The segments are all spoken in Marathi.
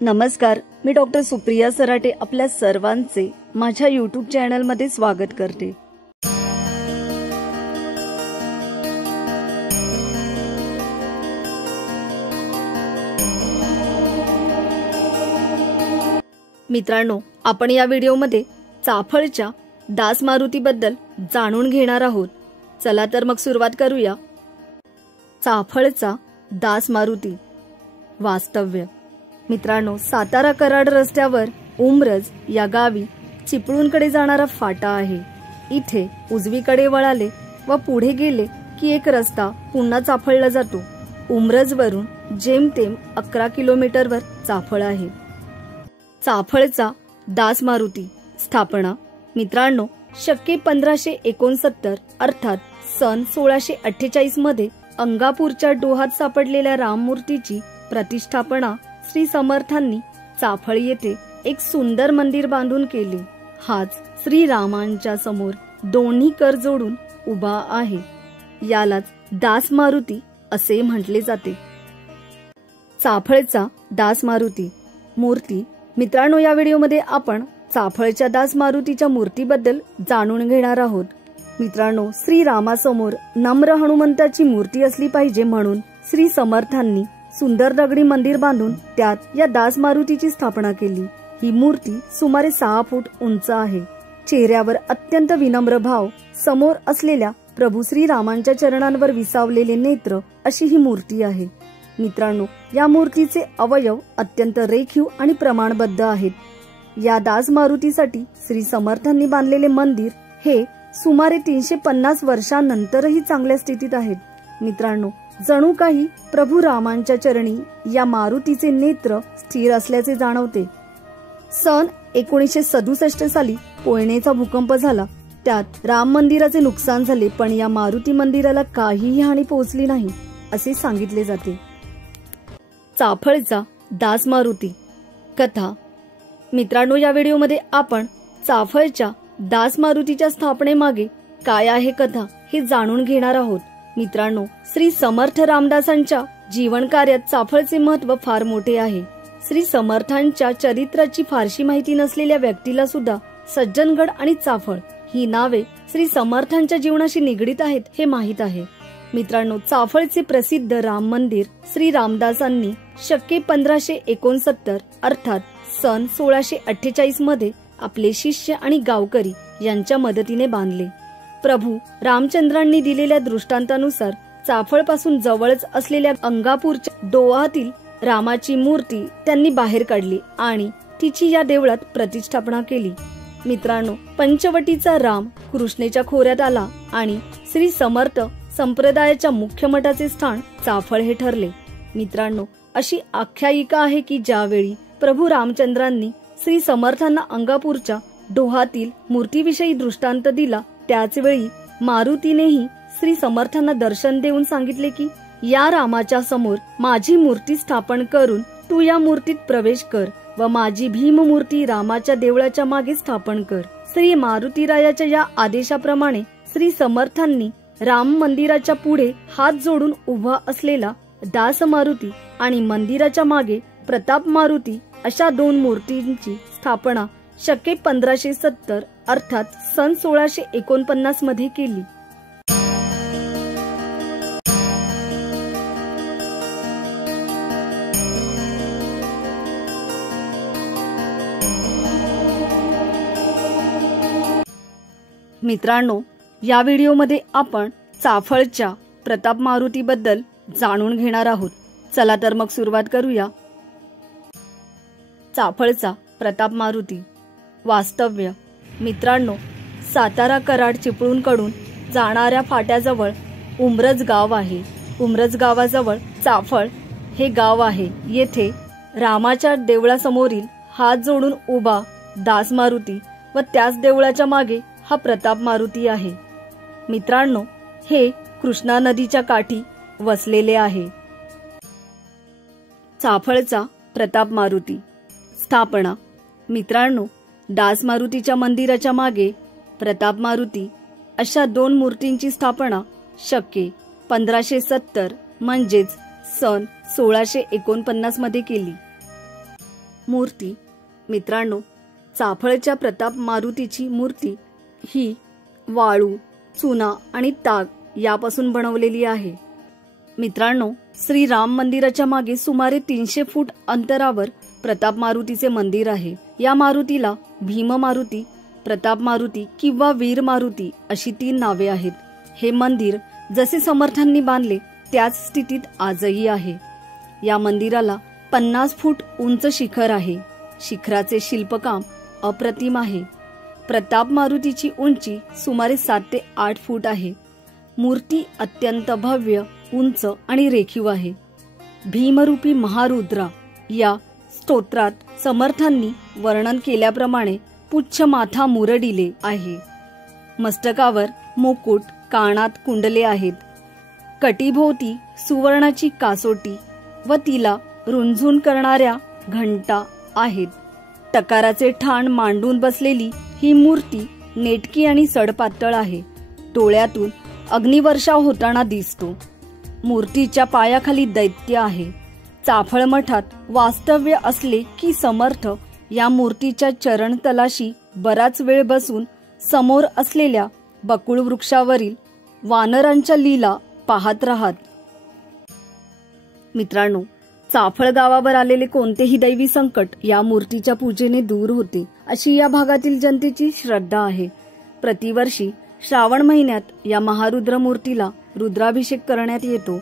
नमस्कार, मी डॉक्टर सुप्रिया सराटे आपल्या सर्वांचे माझ्या यूट्यूब चॅनलमध्ये स्वागत करते। मित्रांनो, आपण या व्हिडिओमध्ये चाफळच्या दास मारुतीबद्दल जाणून घेणार आहोत। चला तर मग सुरुवात करूया। चाफळचा दास मारुती वास्तव्य। मित्रांनो, सातारा कराड रस्त्यावर उमरज या गावी चिपळूणकडे जाणारा फाटा आहे। इथे उजवीकडे वळाले व पुढे गेले की एक रस्ता पुन्हा चाफळला जातो। उमरजवरून जेमतेम 11 किलोमीटरवर चाफळ आहे। चाफळचा दास मारुती स्थापना। मित्रांनो, शके 1569 अर्थात सन 1648 मध्ये अंगापूरच्या डोहात सापडलेल्या राममूर्तीची प्रतिष्ठापना श्री समर्थांनी चाफळ येथे एक सुंदर मंदिर बांधून केले। हाच श्री रामांच्या समोर दोन्ही कर जोडून उभा आहे। यालाच दास मारुती असे म्हटले जाते। चाफळचा दास मारुती मूर्ती। मित्रांनो, या व्हिडिओमध्ये आपण चाफळच्या दास मारुतीच्या मूर्तीबद्दल जाणून घेणार आहोत। मित्रांनो, श्री रामासमोर नम्र हनुमंताची मूर्ती असली पाहिजे म्हणून श्री समर्थांनी सुंदर दगडी मंदिर बांधून त्यात या दास मारुतीची स्थापना केली। ही मूर्ती सुमारे 6 फूट उंच आहे। चेहऱ्यावर अत्यंत विनम्र भाव, समोर असलेल्या प्रभू श्री रामांच्या चरणांवर विसावलेले नेत्र अशी ही मूर्ती आहे। मित्रांनो, या मूर्तीचे अवयव अत्यंत रेखीव आणि प्रमाणबद्ध आहेत। या दास मारुतीसाठी श्री समर्थांनी बांधलेले मंदिर हे सुमारे 350 वर्षांनंतरही चांगल्या स्थितीत आहेत। मित्रांनो, जणू काही प्रभू रामांच्या चरणी या मारुतीचे नेत्र स्थिर असल्याचे जाणवते। सन 1967 साली कोयनेचा भूकंप झाला। त्यात राम मंदिराचे नुकसान झाले, पण या मारुती मंदिराला काहीही हानी पोहोचली नाही असे सांगितले जाते। चाफळचा दास मारुती कथा। मित्रांनो, या व्हिडिओमध्ये आपण चाफळच्या दास मारुतीच्या स्थापनेमागे काय आहे कथा हे जाणून घेणार आहोत। मित्रांनो, श्री समर्थ रामदासांच्या जीवन कार्यात चाफळचे महत्व फार मोठे आहे। श्री समर्थांच्या चरित्राची फारशी माहिती नसलेल्या व्यक्तीला सुद्धा सज्जनगड आणि चाफळ ही नावे श्री समर्थांच्या जीवनाशी निगडीत आहेत हे माहीत आहे। मित्रांनो, चाफळचे प्रसिद्ध राम मंदिर श्री रामदासांनी शके 1569 अर्थात सन 1648 मध्ये आपले शिष्य आणि गावकरी यांच्या मदतीने बांधले। प्रभू रामचंद्रांनी दिलेल्या दृष्टांतानुसार चाफळ पासून जवळच असलेल्या अंगापूरच्या डोहातील रामाची मूर्ती त्यांनी बाहेर काढली आणि तिची या देवळात प्रतिष्ठापना केली। मित्रांनो, पंचवटीचा राम कृष्णेच्या खोऱ्यात आला आणि श्री समर्थ संप्रदायाच्या मुख्य मठाचे स्थान चाफळ हे ठरले। मित्रांनो, अशी आख्यायिका आहे की ज्यावेळी प्रभू रामचंद्रांनी श्री समर्थांना अंगापूरच्या डोहातील मूर्तीविषयी दृष्टांत दिला, त्याच वेळी मारुतीनेही श्री समर्थांना दर्शन देऊन सांगितले की या रामाच्या समोर माझी मूर्ती स्थापन करून तू या मूर्तीत प्रवेश कर व माझी भीम मूर्ती रामाच्या देवळाच्या मागे स्थापन कर। श्री मारुतीरायाच्या या आदेशाप्रमाणे श्री समर्थांनी राम मंदिराच्या पुढे हात जोडून उभा असलेला दास मारुती आणि मंदिराच्या मागे प्रताप मारुती अशा 2 मूर्तींची स्थापना शके 1570 अर्थात सन 1649 मध्ये केली। मित्रांनो, या व्हिडिओमध्ये आपण चाफळच्या प्रताप मारुतीबद्दल जाणून घेणार आहोत। चला तर मग सुरुवात करूया। चाफळचा प्रताप मारुती वास्तव्य। मित्रांनो, सातारा कराड चिपळूणकडून जाणाऱ्या फाट्याजवळ उमरज गाव आहे। उमरज गावाजवळ चाफळ हे गाव आहे। येथे रामाच्या देवळासमोरील हात जोडून उभा दास मारुती व त्याच देवळाच्या मागे हा प्रताप मारुती आहे। मित्रांनो, हे कृष्णा नदीच्या काठी वसलेले आहे। चाफळचा प्रताप मारुती स्थापना। मित्रांनो, दास मारुतीच्या मंदिराच्या मागे प्रताप मारुती अशा 2 मूर्तींची स्थापना शके 1570 म्हणजेच सन 1649 मध्ये केली। मूर्ती मित्रांनो, चाफळच्या प्रताप मारुतीची मूर्ती ही वाळू, चुना आणि ताग यापासून बनवलेली आहे. मित्रांनो, श्री राम मंदिराच्या मागे सुमारे 300 फूट अंतरावर प्रताप मारुतीचे मंदिर आहे. या मारुतीला भीम मारुती, प्रताप मारुती किंवा वीर मारुती अशी 3 नावे आहेत. हे मंदिर जसे समर्थांनी बांधले त्याच स्थितीत आजही आहे. या मंदिराला 50 फूट उंच शिखर आहे. शिखराचे शिल्पकाम अप्रतिम आहे. प्रताप मारुतीची उंची सुमारे 7 ते 8 फूट आहे. मूर्ती अत्यंत भव्य, उंच आणि रेखीव आहे. भीमरूपी महारुद्रा या स्तोत्रात समर्थांनी वर्णन केल्याप्रमाणे पुच्छ माथा मुरडिले आहे. मस्तकावर मुकुट, कानात कुंडले आहेत. कटीभोवती सुवर्णाची कासोटी व तिला रुंझून करणाऱ्या घंटा आहेत. टकाराचे ठाण मांडून बसलेली ही मूर्ती नेटकी आणि सडपातळ आहे. डोळ्यातून अग्निवर्षाव होताना दिसतो. मूर्तीच्या पायाखाली दैत्य आहे. चाफळ मठात वास्तव्य असले की समर्थ या मूर्तीच्या चरणतलाशी बराच वेळ बसून समोर असलेल्या बकुळ वृक्षावरील वानरांच्या लीला पाहत राहत. मित्रांनो, चाफळ गावावर आलेले कोणतेही दैवी संकट या मूर्तीच्या पूजेने दूर होते अशी या भागातील जनतेची श्रद्धा आहे. प्रतिवर्षी श्रावण महिन्यात या महारुद्र मूर्तीला रुद्राभिषेक करण्यात येतो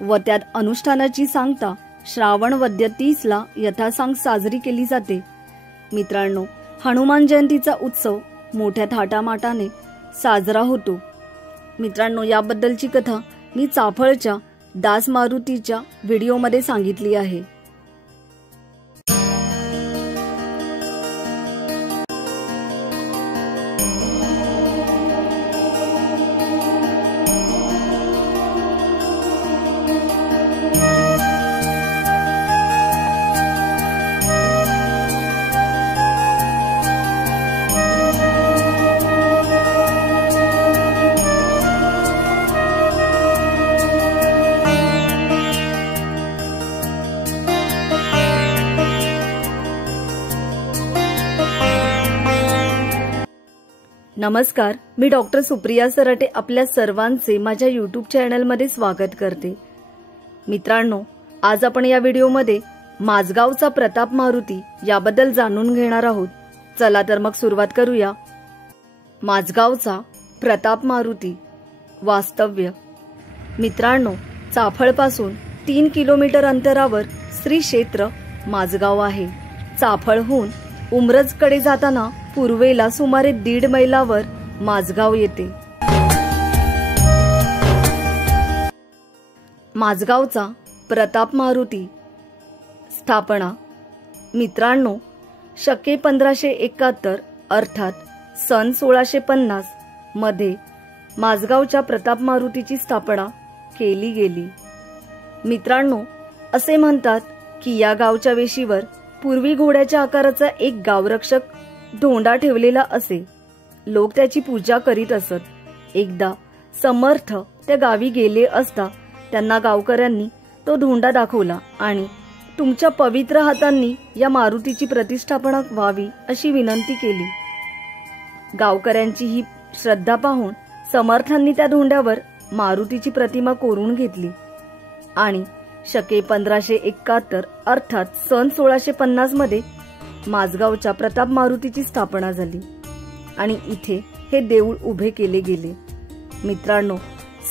व त्यात अनुष्ठानाची सांगता श्रावण वद्य 30 ला यथासांग साजरी केली जाते. मित्रांनो, हनुमान जयंतीचा उत्सव मोठ्या थाटामाटाने साजरा होतो. मित्रांनो, याबद्दलची कथा मी चाफळच्या दास मारुतीच्या व्हिडिओमध्ये सांगितली आहे. नमस्कार, मी डॉक्टर सुप्रिया सराटे आपल्या सर्वांचे माझ्या यूट्यूब चॅनलमध्ये स्वागत करते. मित्रांनो, आज आपण या व्हिडिओमध्ये माझगावचा प्रताप मारुती याबद्दल जाणून घेणार आहोत. चला तर मग सुरुवात करूया. माझगावचा प्रताप मारुती वास्तव्य. मित्रांनो, चाफळपासून 3 किलोमीटर अंतरावर श्री क्षेत्र माझगाव आहे. चाफळहून उमरजकडे जाताना पूर्वेला सुमारे 1.5 मैलावर माझगाव येते. माझगावचा प्रताप मारुती स्थापना. मित्रांनो, शके 1571 अर्थात सन 1650 मध्ये माझगावच्या प्रताप मारुतीची स्थापना केली गेली. मित्रांनो, असे म्हणतात की या गावच्या वेशीवर पूर्वी घोड्याच्या आकाराचा एक गावरक्षक धोंडा ठेवलेला असे. लोक त्याची पूजा करीत असत. एकदा समर्थ त्या गावी गेले असता त्यांना गावकऱ्यांनी तो धोंडा दाखवला आणि तुमच्या पवित्र हातांनी या मारुतीची प्रतिष्ठापना व्हावी अशी विनंती केली. गावकऱ्यांची ही श्रद्धा पाहून समर्थांनी त्या धोंड्यावर मारुतीची प्रतिमा कोरून घेतली आणि शके 1571 अर्थात सन 1650 मध्ये माझगावच्या प्रताप मारुतीची स्थापना झाली आणि इथे हे देऊळ उभे केले गेले. मित्रांनो,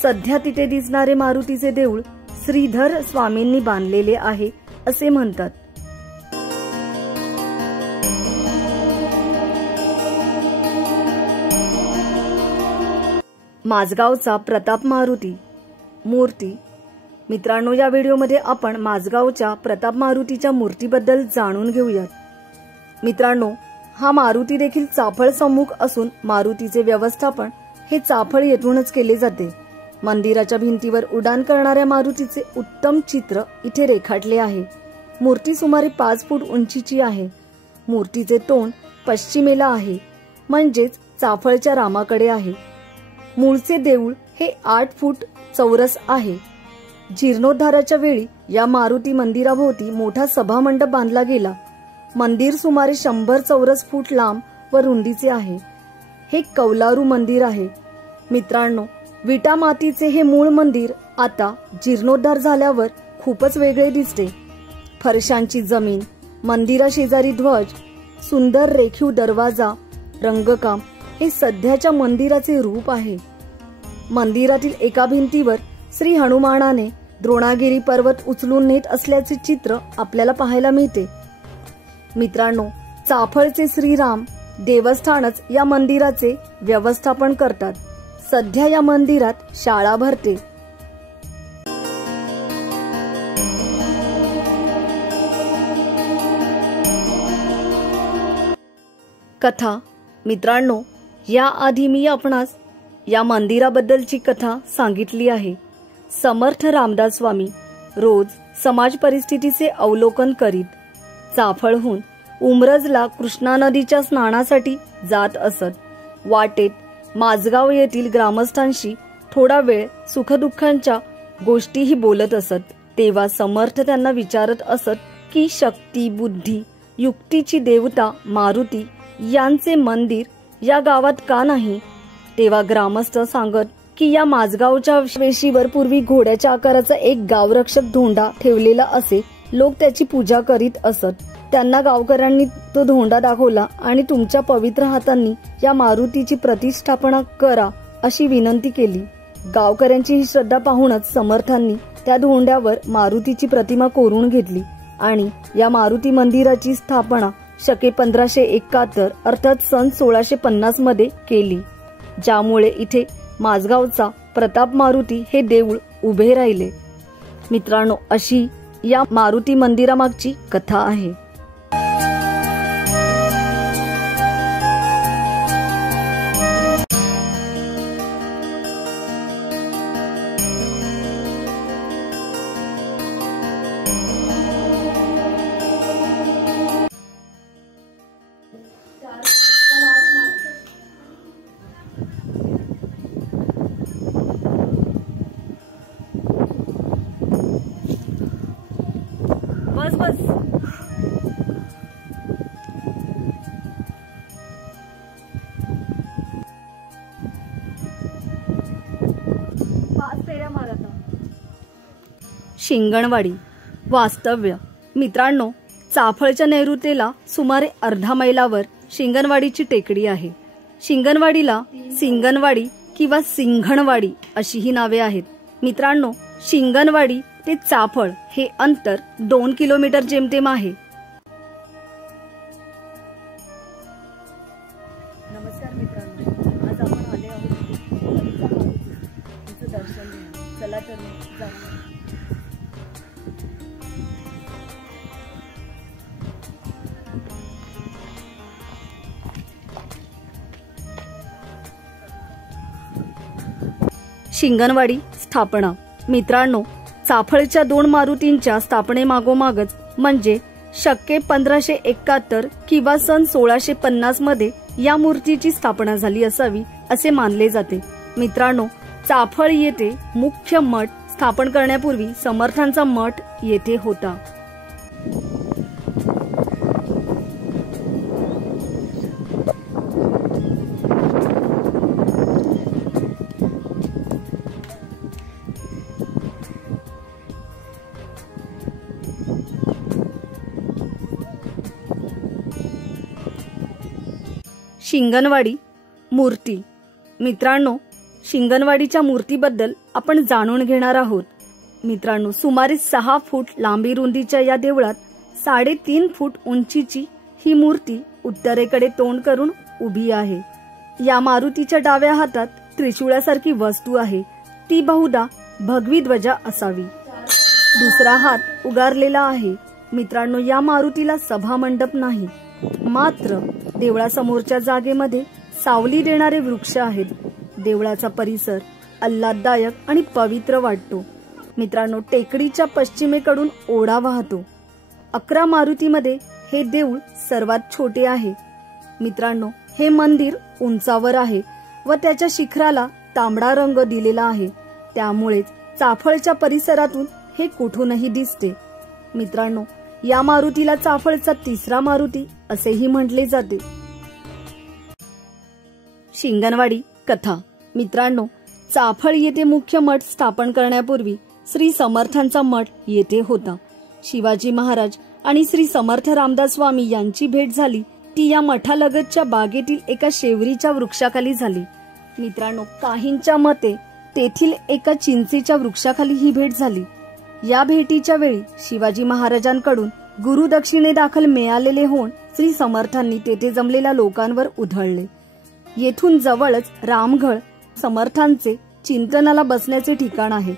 सध्या तिथे दिसणारे मारुतीचे देऊळ श्रीधर स्वामींनी बांधलेले आहे असे म्हणतात. माझगावचा प्रताप मारुती मूर्ती. मित्रांनो, या व्हिडिओमध्ये आपण माझगावच्या प्रताप मारुतीच्या मूर्तीबद्दल जाणून घेऊयात. मित्रांनो, हा मारुती देखील चाफळ सम्मुख असून मारुतीचे व्यवस्थापन हे चाफळ येथूनच केले जाते. मंदिराच्या भिंतीवर उड्डाण करणाऱ्या मारुतीचे उत्तम चित्र इथे रेखाटले आहे. मूर्ती सुमारे 5 फूट उंचीची आहे. मूर्तीचे तोंड पश्चिमेला आहे, म्हणजेच चाफळच्या रामाकडे आहे. मूळचे देऊळ हे 8 फूट चौरस आहे. जीर्णोद्धाराच्या वेळी या मारुती मंदिराभोवती मोठा सभामंडप बांधला गेला. मंदिर सुमारे 100 चौरस फूट लांब व रुंदीचे आहे. हे कौलारू मंदिर आहे. मित्रांनो, विटा मातीचे हे मूळ मंदिर आता जीर्णोद्धार झाल्यावर खूपच वेगळे दिसते. फरशांची जमीन, मंदिराशेजारी ध्वज, सुंदर रेखीव दरवाजा, रंगकाम हे सध्याच्या मंदिराचे रूप आहे. मंदिरातील एका भिंतीवर श्री हनुमानाने द्रोणागिरी पर्वत उचलून नेत असल्याचे चित्र आपल्याला पाहायला मिळते. मित्रांनो, चाफळचे श्रीराम देवस्थानच या मंदिराचे व्यवस्थापन करतात. सध्या या मंदिरात शाळा भरते. कथा. मित्रांनो, याआधी मी आपणास या मंदिराबद्दलची कथा सांगितली आहे. समर्थ रामदास स्वामी रोज समाज परिस्थितीचे अवलोकन करीत चाफळहून उमरजला कृष्णा नदीच्या स्नानासाठी जात असत. वाटेत माझगाव येथील ग्रामस्थांशी थोडा वेळ सुखदुःखांच्या गोष्टीही बोलत असत. तेव्हा समर्थ त्यांना विचारत असत की शक्ती, बुद्धी, युक्तीची देवता मारुती यांचे मंदिर या गावात का नाही? तेव्हा ग्रामस्थ सांगत की या माझगावच्या वेशीवर पूर्वी घोड्याच्या आकाराचा एक गावरक्षक धोंडा ठेवलेला असे. लोक त्याची पूजा करीत असत. त्यांना गावकऱ्यांनी तो धोंडा दाखवला आणि तुमच्या पवित्र हातांनी या मारुतीची प्रतिष्ठापना करा अशी विनंती केली. गावकऱ्यांची ही श्रद्धा पाहूनच समर्थांनी त्या धोंड्यावर मारुतीची प्रतिमा कोरून घेतली आणि या मारुती मंदिराची स्थापना शके 1571 अर्थात सन 1650 मध्ये केली, ज्यामुळे इथे माझगावचा प्रताप मारुती हे देऊळ उभे राहिले. मित्रांनो, अशी या मारुती मंदिरामागची कथा आहे. बस बस. शिंगणवाडी वास्तव्य. मित्रांनो, चाफळच्या नैऋत्येला सुमारे अर्धा मैलावर शिंगणवाडीची टेकडी आहे. शिंगणवाडीला सिंगणवाडी किंवा सिंघणवाडी अशी ही नावे आहेत. मित्रांनो, शिंगणवाडी ते चाफळ हे अंतर 2 किलोमीटर जेमतेम आहे. नमस्कार मित्रांनो, आज आपण आले आहोत दर्शन घ्या. चला तर जाऊया. शिंगणवाडी स्थापना. मित्रांनो, चाफळच्या 2 मारुतींच्या स्थापनेमागोमागच म्हणजे शके 1571 किंवा सन 1650 मध्ये या मूर्तीची स्थापना झाली असावी असे मानले जाते. मित्रांनो, चाफळ येथे मुख्य मठ स्थापन करण्यापूर्वी समर्थांचा मठ येथे होता. शिंगणवाडी मूर्ती. मित्रांनो, शिंगणवाडीच्या मूर्तीबद्दल आपण जाणून घेणार आहोत. मित्रांनो, सुमारे 6 फूट लांबी रुंदीच्या या देवळात 3.5 फूट उंचीची ही मूर्ती उत्तरेकडे तोंड करून उभी आहे. या मारुतीच्या डाव्या हातात त्रिशूळासारखी वस्तू आहे. ती बहुधा भगवी ध्वजा असावी. दुसरा हात उगारलेला आहे. मित्रांनो, या मारुतीला सभा मंडप नाही, मात्र देवळासमोरच्या जागेमध्ये सावली देणारे वृक्ष आहेत. देवळाचा परिसर आल्हाददायक आणि पवित्र वाटतो. मित्रांनो, टेकडीच्या पश्चिमेकडून ओढा वाहतो. 11 मारुतीमध्ये हे देऊळ सर्वात छोटे आहे. मित्रांनो, हे मंदिर उंचावर आहे व त्याच्या शिखराला तांबडा रंग दिलेला आहे. त्यामुळे चाफळच्या परिसरातून हे कुठूनही दिसते. मित्रांनो, या मारुतीला चाफळचा तिसरा मारुती असेही म्हटले जाते। शिंगणवाडी कथा। मित्रांनो, चाफळ येथे मुख्य मठ स्थापन करण्यापूर्वी श्री समर्थांचा मठ येथे होता। शिवाजी महाराज आणि श्री समर्थ रामदास स्वामी यांची भेट झाली ती या मठालगतच्या बागेतील एका शेवरीच्या वृक्षाखाली झाली। मित्रांनो, काहींच्या मते तेथील एका चिंचेच्या वृक्षाखाली ही भेट झाली। या भेटीच्या वेळी शिवाजी महाराजांकडून गुरुदक्षिणे दाखल मिळालेले होऊन श्री समर्थांनी तेथे जमलेल्या लोकांवर उधळले। येथून जवळच रामघळ समर्थांचे चिंतनाला बसण्याचे ठिकाण आहे।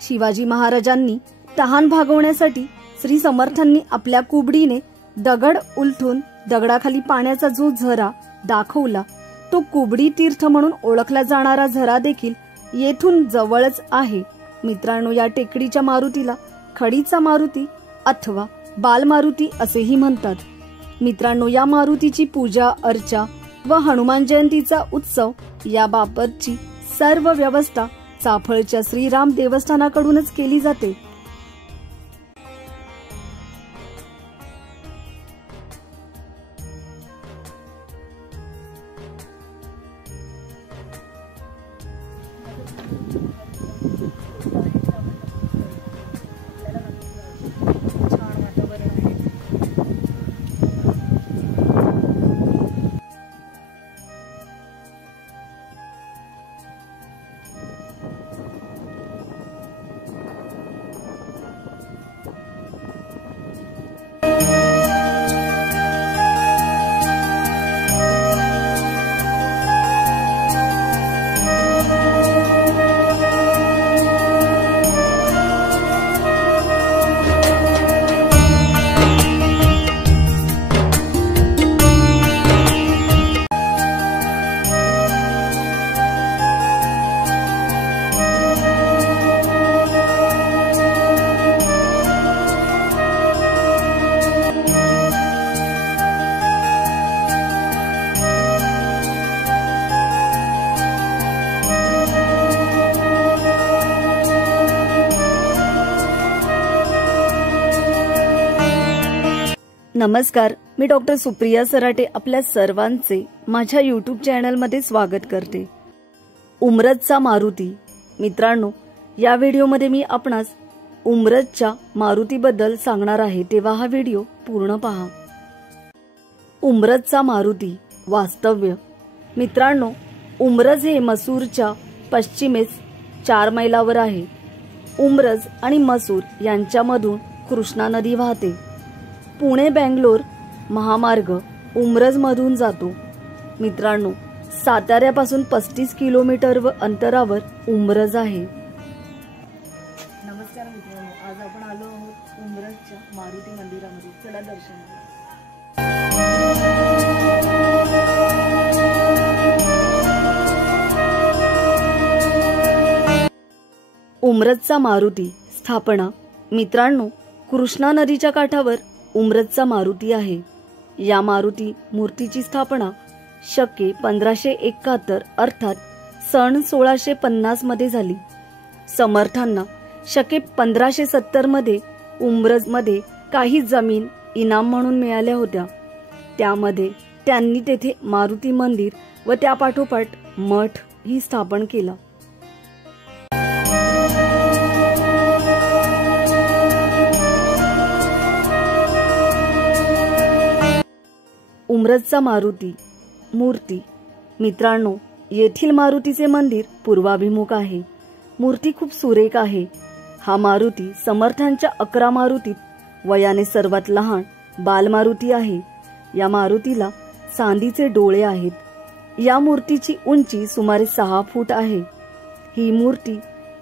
शिवाजी महाराजांनी तहान भागवण्यासाठी श्री समर्थांनी आपल्या कुबडीने दगड उलटून दगडाखाली पाण्याचा जो झरा दाखवला तो कुबडी तीर्थ म्हणून ओळखला जाणारा झरा देखील येथून जवळच आहे। मित्रांनो, या टेकडीच्या मारुतीला खडीचा मारुती अथवा बालमारुती असेही म्हणतात। मित्रांनो, या मारुतीची पूजा अर्चा व हनुमान जयंतीचा उत्सव याबाबतची सर्व व्यवस्था चाफळच्या श्रीराम देवस्थानाकडूनच केली जाते। नमस्कार, मी डॉक्टर सुप्रिया सराटे आपल्या सर्वांचे माझ्या यूट्यूब चॅनलमध्ये स्वागत करते। उमरजचा मारुती। मित्रांनो, या व्हिडिओमध्ये मी आपणास उमरजच्या मारुतीबद्दल सांगणार आहे, तेव्हा हा व्हिडिओ पूर्ण पहा। उमरजचा मारुती वास्तव्य। मित्रांनो, उमरज हे मसूरच्या पश्चिमेस 4 मैलावर आहे। उमरज आणि मसूर यांच्यामधून कृष्णा नदी वाहते। पुणे बेंगलोर महामार्ग उमरज मधून जातो। मित्रांनो, साताऱ्यापासून 35 किलोमीटर अंतरावर उमरज आहे। नमस्कार मित्रांनो, आज आपण आलो आहोत उमरजच्या मारुती मंदिरामध्ये। चला दर्शनाला। उमरजचा मारुती स्थापना। मित्रांनो, कृष्णा नदीच्या काठावर उमरजचा मारुती आहे। या मारुती मूर्तीची स्थापना शके 1571 अर्थात सन 1650 मध्ये झाली। समर्थांना शके 1570 मध्ये उमरज मध्ये काही जमीन इनाम म्हणून मिळाल्या होत्या। त्यामध्ये त्यांनी तेथे मारुती मंदिर व त्यापाठोपाठ मठ ही स्थापन केला। उमरजचा मारुती मूर्ती। मित्रांनो, येथील मारुतीचे मंदिर पूर्वाभिमुख आहे। मूर्ती खूप सुरेख आहे। हा मारुती समर्थांच्या 11 मारुतीत वयाने सर्वात लहान बालमारुती आहे। या मारुतीला चांदीचे डोळे आहेत। या मूर्तीची उंची सुमारे 6 फूट आहे। ही मूर्ती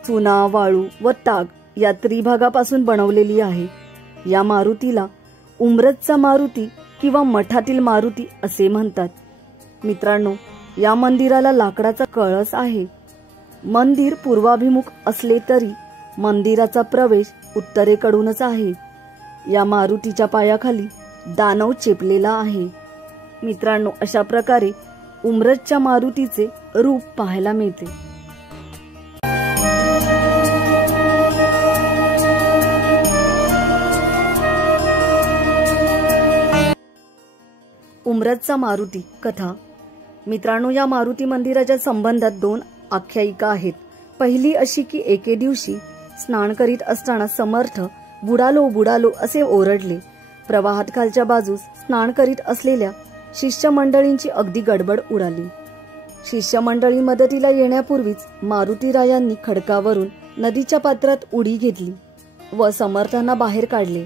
चुना, वाळू व ताग या त्रिभागापासून बनवलेली आहे। या मारुतीला उमरजचा मारुती किंवा मठातील मारुती असे म्हणतात। मित्रांनो, या मंदिराला लाकडाचा कळस आहे। मंदिर पूर्वाभिमुख असले तरी मंदिराचा प्रवेश उत्तरेकडूनच आहे। या मारुतीच्या पायाखाली दानव चेपलेला आहे। मित्रांनो, अशा प्रकारे उमरजच्या मारुतीचे रूप पाहायला मिळते। उमरजचा मारुती कथा। मित्रांनो, या मारुती मंदिराच्या संबंधात दोन आख्यायिका आहेत। पहिली अशी की एके दिवशी स्नान करीत असताना समर्थ बुडालो बुडालो असे ओरडले। प्रवाहात खालच्या बाजूस स्नान करीत असलेल्या शिष्यमंडळींची अगदी गडबड उडाली। शिष्यमंडळी मदतीला येण्यापूर्वीच मारुतीरायांनी खडकावरून नदीच्या पात्रात उडी घेतली व समर्थांना बाहेर काढले।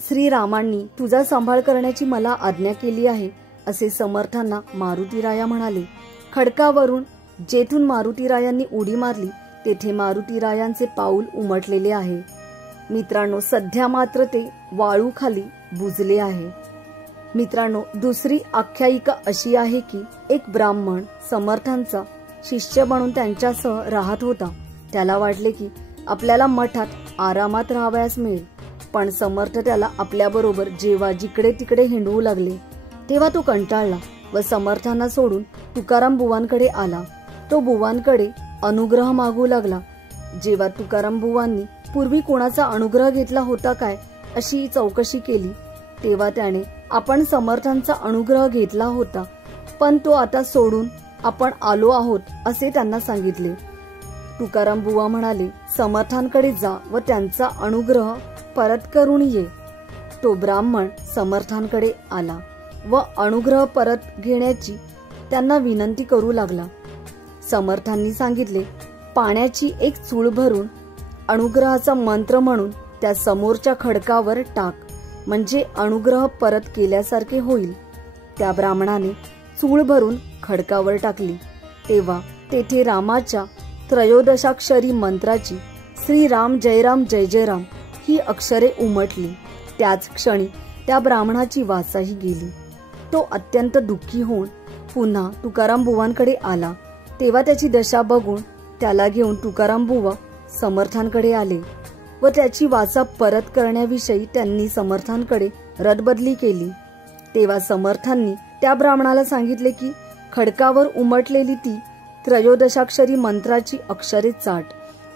श्रीरामांनी तुझा सांभाळ करण्याची मला आज्ञा केली आहे असे समर्थांना मारुतीराया म्हणाले। खडकावरून जेथून मारुतीरायांनी उडी मारली तेथे मारुतीरायांचे पाऊल उमटलेले आहे। मित्रांनो, सध्या मात्र ते वाळू खाली बुजले आहे। मित्रांनो, दुसरी आख्यायिका अशी आहे की एक ब्राह्मण समर्थांचा शिष्य बनून त्यांच्यासह राहत होता। त्याला वाटले की आपल्याला मठात आरामात राहावयास मिळेल, पण समर्थ त्याला आपल्याबरोबर जेव्हा जिकडे तिकडे हिंडवू लागले तेव्हा तो कंटाळला व समर्थांना सोडून तुकाराम बुवांकडे आला। तो बुवांकडे अनुग्रह मागू लागला। जेव्हा तुकाराम बुवांनी पूर्वी कोणाचा अनुग्रह घेतला होता काय अशी चौकशी केली तेव्हा त्याने आपण समर्थांचा अनुग्रह घेतला होता, पण तो आता सोडून आपण आलो आहोत असे त्यांना सांगितले। तुकाराम बुवा म्हणाले, समर्थांकडे जा व त्यांचा अनुग्रह परत करून ये। तो ब्राह्मण समर्थांकडे आला व अनुग्रह परत घेण्याची त्यांना विनंती करू लागला। समर्थांनी सांगितले, पाण्याची एक चूळ भरून अनुग्रहाचा मंत्र म्हणून त्या समोरच्या खडकावर टाक, म्हणजे अनुग्रह परत केल्यासारखे होईल। त्या ब्राह्मणाने चूळ भरून खडकावर टाकली तेव्हा तेथे रामाच्या त्रयोदशाक्षरी मंत्राची श्रीराम जय राम जय जय राम ही अक्षरे उमटली। त्याच क्षणी त्या ब्राह्मणाची वाचाही गेली। तो अत्यंत दुःखी होऊन पुन्हा तुकाराम बुवांकडे आला तेव्हा त्याची दशा बघून त्याला घेऊन तुकाराम बुवा समर्थांकडे आले व त्याची वाचा परत करण्याविषयी त्यांनी समर्थांकडे रदबदली केली। तेव्हा समर्थांनी त्या ब्राह्मणाला सांगितले की खडकावर उमटलेली ती त्रयोदशाक्षरी मंत्राची अक्षरे चाट,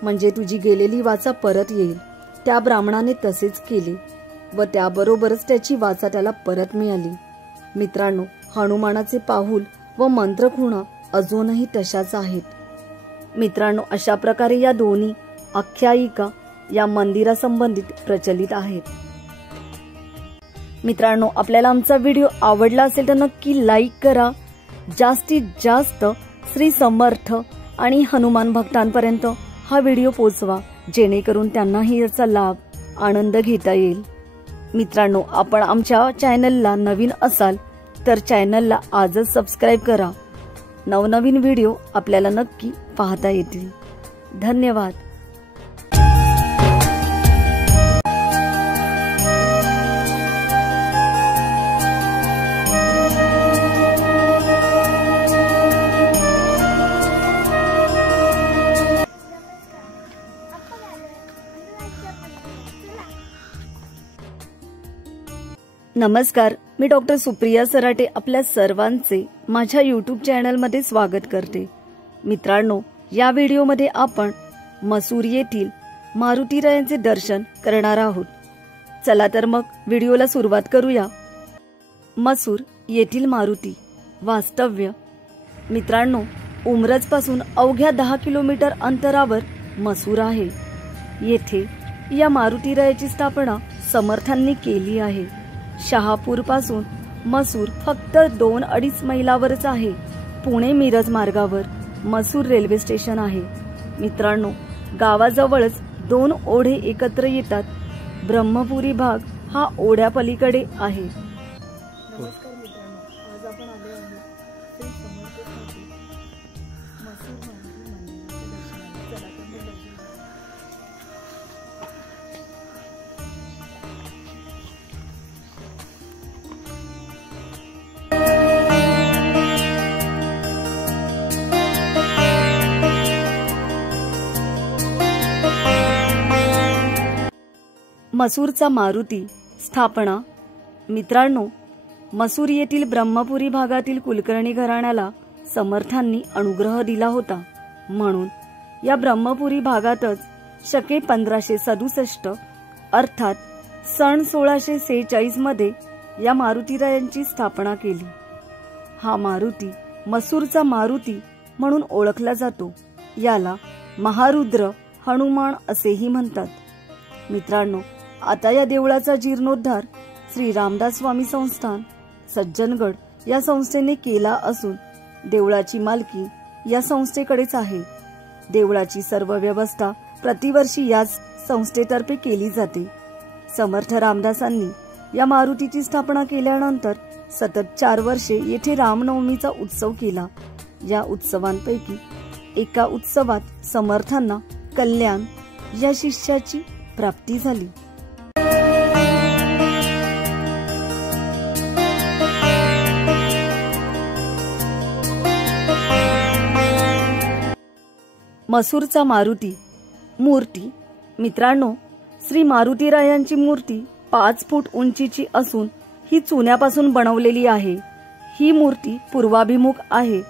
म्हणजे तुझी गेलेली वाचा परत येईल। त्या ब्राह्मणाने तसेच केले व त्याबरोबरच त्याची वाचा त्याला परत मिळाली। मित्रांनो, हनुमानाचे पाऊल व मंत्रखुणा अजूनही तशाच आहेत। मित्रांनो, अशा प्रकारे या दोन्ही आख्यायिका या मंदिरासंबंधित प्रचलित आहेत। मित्रांनो, आपल्याला आमचा व्हिडिओ आवडला असेल तर नक्की लाईक करा। जास्तीत जास्त श्री समर्थ आणि हनुमान भक्तांपर्यंत हा व्हिडिओ पोहोचवा, जेणेकरून त्यांनाही याचा लाभ आनंद घेता येईल। मित्रांनो, आपण आमच्या चॅनलला नवीन असाल तर चॅनलला आजच सबस्क्राईब करा। नवनवीन व्हिडिओ आपल्याला नक्की पाहता येतील। धन्यवाद। नमस्कार, मी डॉक्टर सुप्रिया सराटे आपल्या सर्वांचे माझ्या यूट्यूब चॅनलमध्ये स्वागत करते। मित्रांनो, या व्हिडिओमध्ये आपण मसूर येथील मारुतीरायांचे दर्शन करणार आहोत। चला तर मग व्हिडिओला सुरुवात करूया। मसूर येथील मारुती वास्तव्य। मित्रांनो, उमरज पासून अवघ्या 10 किलोमीटर अंतरावर मसूर आहे। येथे या मारुतीरायाची स्थापना समर्थांनी केली आहे। शहापूर पासून मसूर फक्त 2-2.5 मैलावरच आहे। पुणे मिरज मार्गावर मसूर रेल्वे स्टेशन आहे। मित्रांनो, गावाजवळच 2 ओढे एकत्र येतात। ब्रह्मपुरी भाग हा ओढ्यापलीकडे आहे। नमस्कार मित्रांनो, आज आपण आलो आहोत श्री समर्थांसाठी मसूर मंदिराच्या दर्शनाला। चला तर मग दर्शन मसूरचा मारुती स्थापना। मित्रांनो, मसूर येथील ब्रह्मपुरी भागातील कुलकर्णी घराण्याला समर्थांनी अनुग्रह दिला होता, म्हणून या ब्रह्मपुरी भागातच शके 1567 अर्थात सन 1646 मध्ये या मारुतीरायांची स्थापना केली। हा मारुती मसूरचा मारुती म्हणून ओळखला जातो। याला महारुद्र हनुमान असेही म्हणतात। मित्रांनो, आता या देवळाचा जीर्णोद्धार श्री रामदास स्वामी संस्थान सज्जनगड या संस्थेने केला असून देवळाची मालकी या संस्थेकडेच आहे। देवळाची सर्व व्यवस्था प्रतिवर्षी याच संस्थेतर्फे केली जाते। समर्थ रामदासांनी या मारुतीची स्थापना केल्यानंतर सतत 4 वर्षे येथे रामनवमीचा उत्सव केला। या उत्सवांपैकी एका उत्सवात समर्थांना कल्याण या शिष्याची प्राप्ती झाली। मसूरचा मारुती मूर्ती। मित्रांनो, श्री मारुतीरायांची मूर्ती 5 फूट उंचीची असून ही चुन्यापासून बनवलेली आहे। ही मूर्ती पूर्वाभिमुख आहे।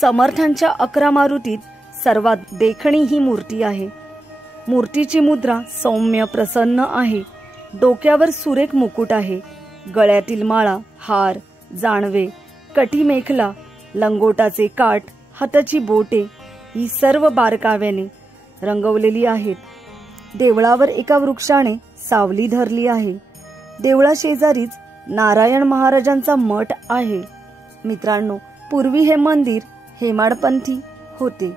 समर्थांच्या 11 मारुतीत सर्वात देखणी ही मूर्ती आहे। मूर्तीची मुद्रा सौम्य प्रसन्न आहे। डोक्यावर सुरेख मुकुट आहे। गळ्यातील माळा, हार, जानवे, कटी मेखला, लंगोटाचे काठ, हाताची बोटे ही सर्व बारकाव्याने रंगवलेली आहेत। देवळावर एका वृक्षाने सावली धरली आहे। देवळा शेजारीच नारायण महाराजांचा मठ आहे। मित्रांनो, पूर्वी हे मंदिर हेमाडपंथी होते।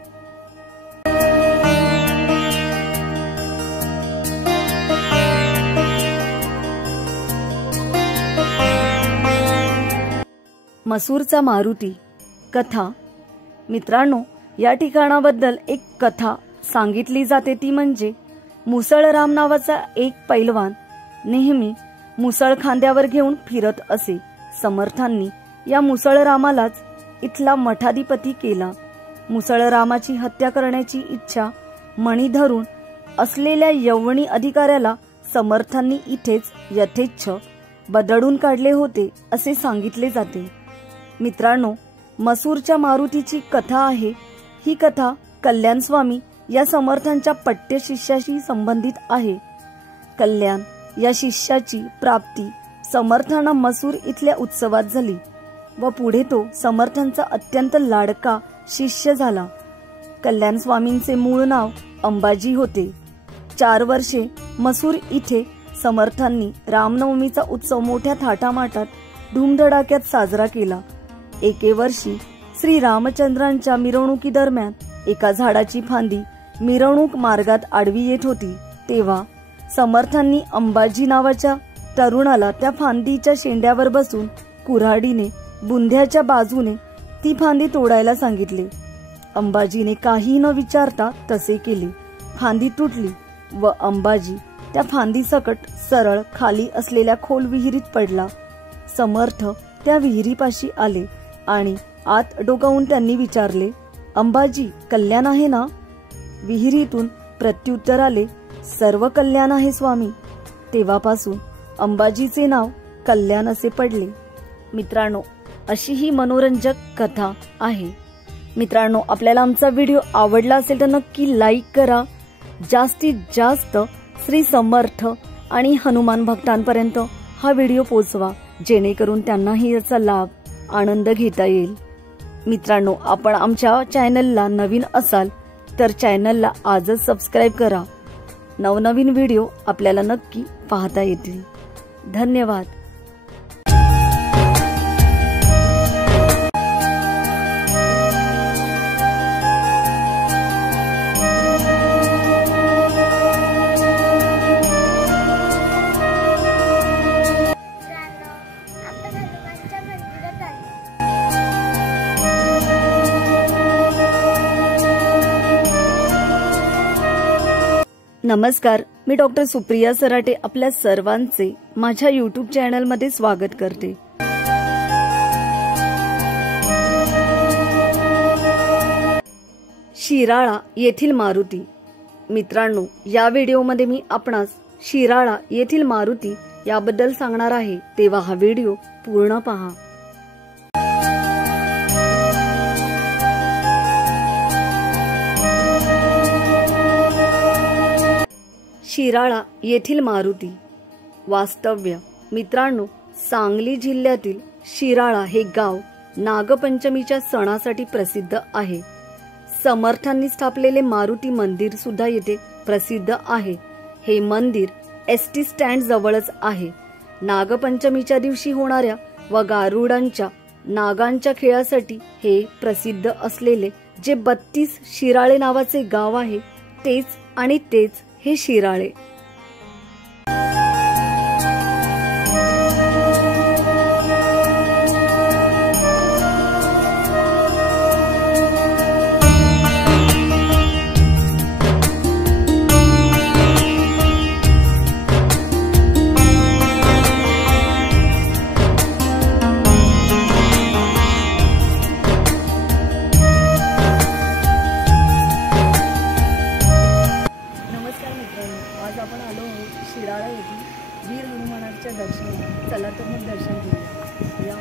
मसूरचा मारुती कथा। मित्रांनो, या ठिकाणाबद्दल एक कथा सांगितली जाते, ती म्हणजे मुसळराम नावाचा एक पैलवान नेहमी मुसळ खांद्यावर घेऊन फिरत असे। समर्थांनी या मुसळरामालाच इथला मठाधिपती केला। मुसळरामाची हत्या करण्याची इच्छा मणी धरून असलेल्या यवनी अधिकाऱ्याला समर्थांनी इथेच यथेच्छ बदडून काढले होते असे सांगितले जाते। मित्रांनो, मसूरच्या मारुतीची कथा आहे। ही कथा कल्याण स्वामी या समर्थांच्या पट्ट्य शिष्याशी संबंधित आहे। कल्याण या शिष्याची प्राप्ती समर्थांना मसूर इथल्या उत्सवात झाली व पुढे तो समर्थांचा अत्यंत लाडका शिष्य झाला। कल्याण स्वामींचे मूळ नाव अंबाजी होते। 4 वर्षे मसूर इथे समर्थांनी रामनवमीचा उत्सव मोठ्या थाटामाटात धूमधडाक्यात साजरा केला। एके वर्षी श्री रामचंद्रांच्या मिरवणुकीदरम्यान एका झाडाची फांदी मिरवणूक मार्गात आडवी येत होती, तेव्हा समर्थांनी अंबाजी नावाच्या तरुणाला त्या फांदीच्या शेंड्यावर बसून कुऱ्हाडीने बुंध्याच्या बाजूने ती फांदी तोडायला सांगितले। अंबाजीने काही न विचारता तसे केले। फांदी तुटली व अंबाजी त्या फांदीसकट सरळ खाली असलेल्या खोल विहिरीत पडला। समर्थ त्या विहिरीपाशी आले आणि आत डोकावून त्यांनी विचारले, अंबाजी, कल्याण आहे ना? विहिरीतून प्रत्युत्तर आले, सर्व कल्याण आहे स्वामी। तेव्हापासून अंबाजीचे नाव कल्याण असे पडले। मित्रांनो, अशी ही मनोरंजक कथा आहे। मित्रांनो, आपल्याला आमचा व्हिडिओ आवडला असेल तर नक्की लाईक करा। जास्तीत जास्त श्री समर्थ आणि हनुमान भक्तांपर्यंत हा व्हिडिओ पोहोचवा, जेणेकरून त्यांनाही याचा लाभ आनंद घेता येईल। मित्रांनो, आपण आमच्या चॅनलला नवीन असाल तर चॅनलला आजच सबस्क्राईब करा। नवनवीन व्हिडिओ आपल्याला नक्की पाहता येतील। धन्यवाद। नमस्कार, मी डॉक्टर सुप्रिया सराटे आपल्या सर्वांचे माझ्या यूट्यूब चॅनलमध्ये स्वागत करते। शिराळा येथील मारुती। मित्रांनो, या व्हिडिओमध्ये मी आपणास शिराळा येथील मारुती याबद्दल सांगणार आहे, तेव्हा हा व्हिडिओ पूर्ण पहा। शिराळा येथील मारुती वास्तव्य। मित्रांनो, सांगली जिल्ह्यातील शिराळा हे गाव नागपंचमीच्या सणासाठी प्रसिद्ध आहे। समर्थांनी स्थापलेले मारुती मंदिर सुद्धा येथे प्रसिद्ध आहे। हे मंदिर एसटी स्टँड जवळच आहे। नागपंचमीच्या दिवशी होणाऱ्या व गारुडांच्या नागांच्या खेळासाठी हे प्रसिद्ध असलेले जे 32 शिराळे नावाचे गाव आहे तेच हे शिराळे। आज आपण आलो आहोत शिराळा येथे वीर हनुमानाच्या दर्शनाला। चला तर मग दर्शन घेऊया।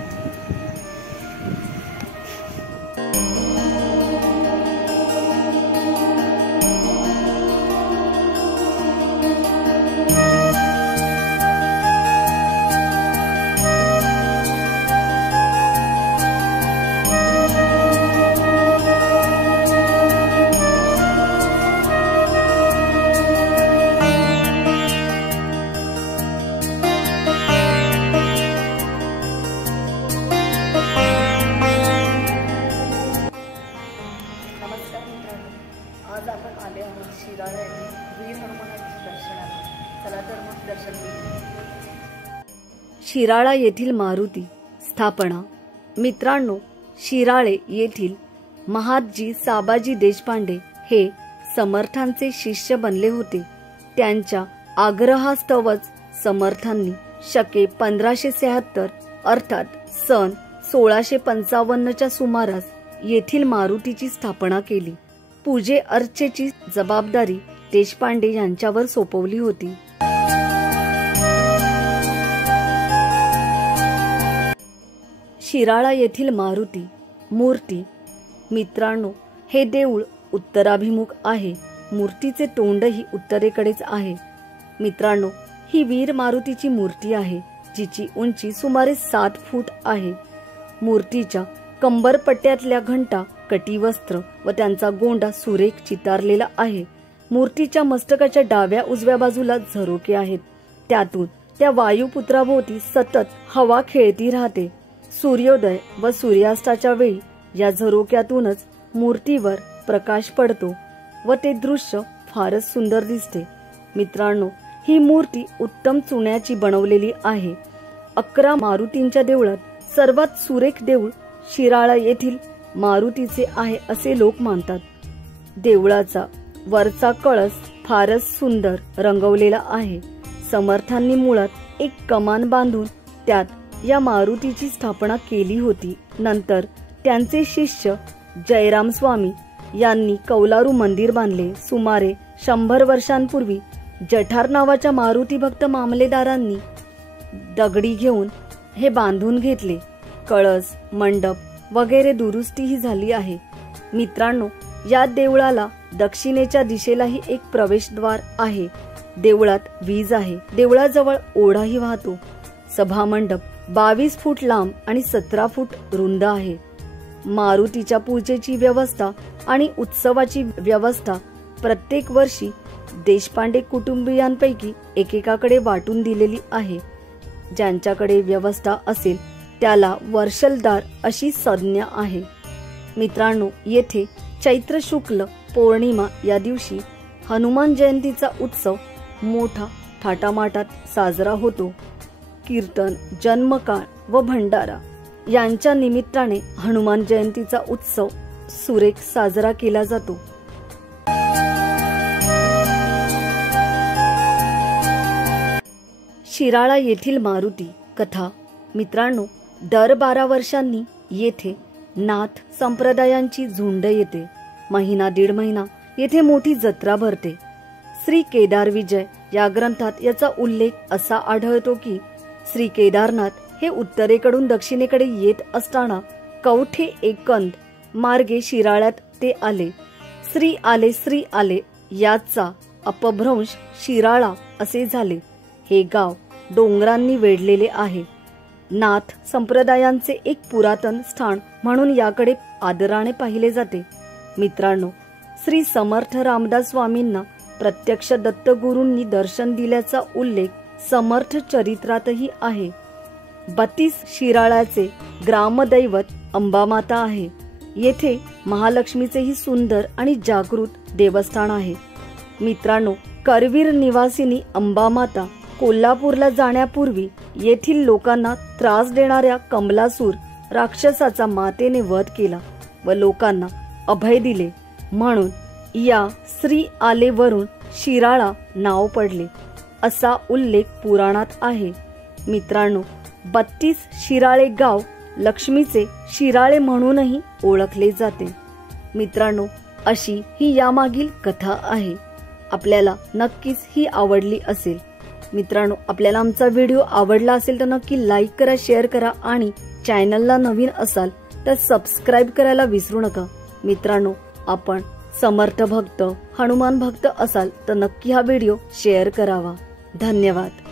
आज आपण आले आहोत शिराळा येथे वीर हनुमानाच्या दर्शनाला। चला तर मग दर्शन घेऊया। शिराळा येथील मारुती स्थापना। मित्रांनो, शिराळे येथील महादजी साबाजी देशपांडे हे समर्थांचे शिष्य बनले होते। त्यांच्या आग्रहास्तवच समर्थांनी शके 1576 अर्थात सन 1655च्या सुमारास येथील मारुतीची स्थापना केली। पूजे अर्चेची जबाबदारी देशपांडे यांच्यावर सोपवली होती। शिराळा येथील मारुती मूर्ती। मित्रांनो, हे देऊळ उत्तराभिमुख आहे। मूर्तीचे तोंडही उत्तरेकडेच आहे। मित्रांनो, ही वीर मारुतीची मूर्ती आहे, जिची उंची सुमारे 7 फूट आहे। मूर्तीच्या कंबरपट्ट्यातल्या घंटा, कटिवस्त्र व त्यांचा गोंडा सुरेख चितारलेला आहे। मूर्तीच्या मस्तकाच्या डाव्या उजव्या बाजूला झरोके आहेत। त्यातून त्या वायुपुत्राभोवती सतत हवा खेळती राहते। सूर्योदय व सूर्यास्ताच्या वेळी या झरोक्यातूनच मूर्तीवर प्रकाश पडतो व ते दृश्य फारच सुंदर दिसते। मित्रांनो, ही मूर्ती उत्तम चुन्याची बनवलेली आहे। 11 मारुतींच्या देवळात सर्वात सुरेख देऊळ शिराळा येथील मारुतीचे आहे असे लोक मानतात। देवळाचा वरचा कळस फारच सुंदर रंगवलेला आहे। समर्थांनी मुळात एक कमान बांधून त्यात या मारुतीची स्थापना केली होती। नंतर त्यांचे शिष्य जयराम स्वामी यांनी कौलारू मंदिर बांधले। सुमारे 100 वर्षांपूर्वी जठार नावाच्या मारुती भक्त मामलेदारांनी दगडी घेऊन हे बांधून घेतले। कळस, मंडप वगैरे दुरुस्तीही झाली आहे। मित्रांनो, या देवळाला दक्षिणेच्या दिशेलाही एक प्रवेशद्वार आहे। देवळात वीज आहे। देवळाजवळ ओढाही वाहतो। सभामंडप 22 फूट लांब आणि 17 फूट रुंद आहे। मारुतीच्या पूजेची व्यवस्था आणि उत्सवाची व्यवस्था प्रत्येक वर्षी देशपांडे कुटुंबियांपैकी एकेकाकडे वाटून दिलेली आहे। ज्यांच्याकडे व्यवस्था असेल त्याला वर्षलदार अशी संज्ञा आहे। मित्रांनो, येथे चैत्र शुक्ल पौर्णिमा या दिवशी हनुमान जयंतीचा उत्सव मोठा थाटामाटात साजरा होतो। कीर्तन, जन्मकाळ व भंडारा यांच्या निमित्ताने हनुमान जयंतीचा उत्सव सुरेख साजरा केला जातो। शिराळा येथील मारुती कथा। मित्रांनो, दर 12 वर्षांनी येथे नाथ संप्रदायांची झुंड येते। महिना दीड महिना येथे मोठी जत्रा भरते। श्री केदार विजय या ग्रंथात याचा उल्लेख असा आढळतो की श्री केदारनाथ हे उत्तरेकडून दक्षिणेकडे येत असताना कवठे एकंद मार्गे शिराळ्यात ते आले। श्री आले याचा अपभ्रंश शिराळा असे झाले। हे गाव डोंगरांनी वेढलेले आहे। नाथ संप्रदायांचे एक पुरातन स्थान म्हणून याकडे आदराने पाहिले जाते। मित्रांनो, श्री समर्थ रामदास स्वामींना प्रत्यक्ष दत्तगुरूंनी दर्शन दिल्याचा उल्लेख समर्थ चरित्रातही आहे। 32 शिराळाचे ग्रामदैवत अंबामाता आहे। येथे महालक्ष्मीचेही सुंदर आणि जागृत देवस्थान आहे। मित्रांनो, करवीर निवासिनी अंबामाता कोल्हापूरला जाण्यापूर्वी येथील लोकांना त्रास देणाऱ्या कमलासूर राक्षसाचा मातेने वध केला व लोकांना अभय दिले, म्हणून या श्री आलेवरून शिराळा नाव पडले असा उल्लेख पुराणात आहे। मित्रांनो, 32 शिराळे गाव लक्ष्मीचे शिराळे म्हणूनही ओळखले जाते। मित्रांनो, अशी ही यामागील कथा आहे। आपल्याला नक्कीच ही आवडली असेल। मित्रांनो, आपल्याला आमचा व्हिडिओ आवडला असेल तर नक्की लाईक करा, शेअर करा आणि चॅनलला नवीन असाल तर सबस्क्राइब करायला विसरू नका। मित्रांनो, आपण समर्थ भक्त, हनुमान भक्त असाल तर नक्की हा व्हिडिओ शेअर करावा। धन्यवाद।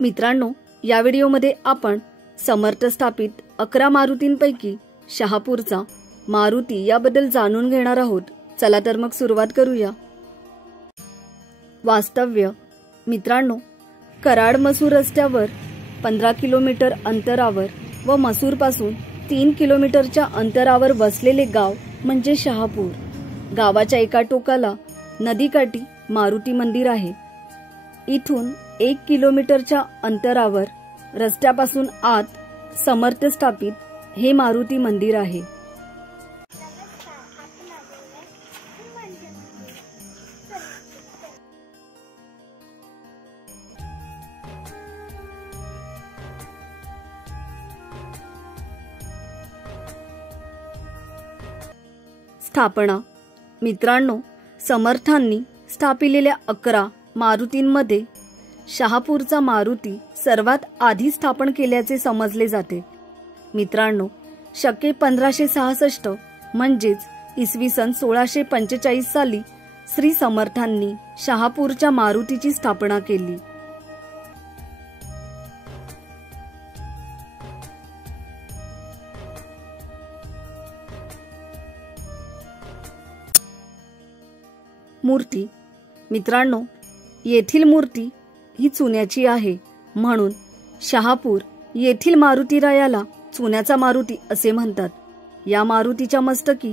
मित्रांनो, या व्हिडिओमध्ये आपण समर्थ स्थापित 11 मारुतींपैकी शहापूरचा मारुती याबद्दल जाणून घेणार आहोत। चला तर मग सुरुवात करूया। वास्तव्य। मित्रांनो, कराड मसूर रस्त्यावर 15 किलोमीटर अंतरावर व मसूर पासून 3 किलोमीटरच्या अंतरावर वसलेले गाव म्हणजे शहापूर। गावाच्या एका टोकाला नदीकाठी मारुती मंदिर आहे। इथून 1 किलोमीटरच्या अंतरावर रस्त्यापासून आत समर्थ स्थापित हे मारुती मंदिर आहे। स्थापना। मित्रांनो, समर्थांनी स्थापिलेल्या 11 मारुतींमध्ये शहापूरचा मारुती सर्वात आधी स्थापन केल्याचे समजले जाते। मित्रांनो, शके 1566 म्हणजेच इसवी सन 1645 साली श्री समर्थांनी शहापूरच्या मारुतीची स्थापना केली। मूर्ती। मित्रांनो, येथील मूर्ती ही चुन्याची आहे, म्हणून शहापूर येथील मारुतीरायाला चुन्याचा मारुती असे म्हणतात। या मारुतीच्या मस्तकी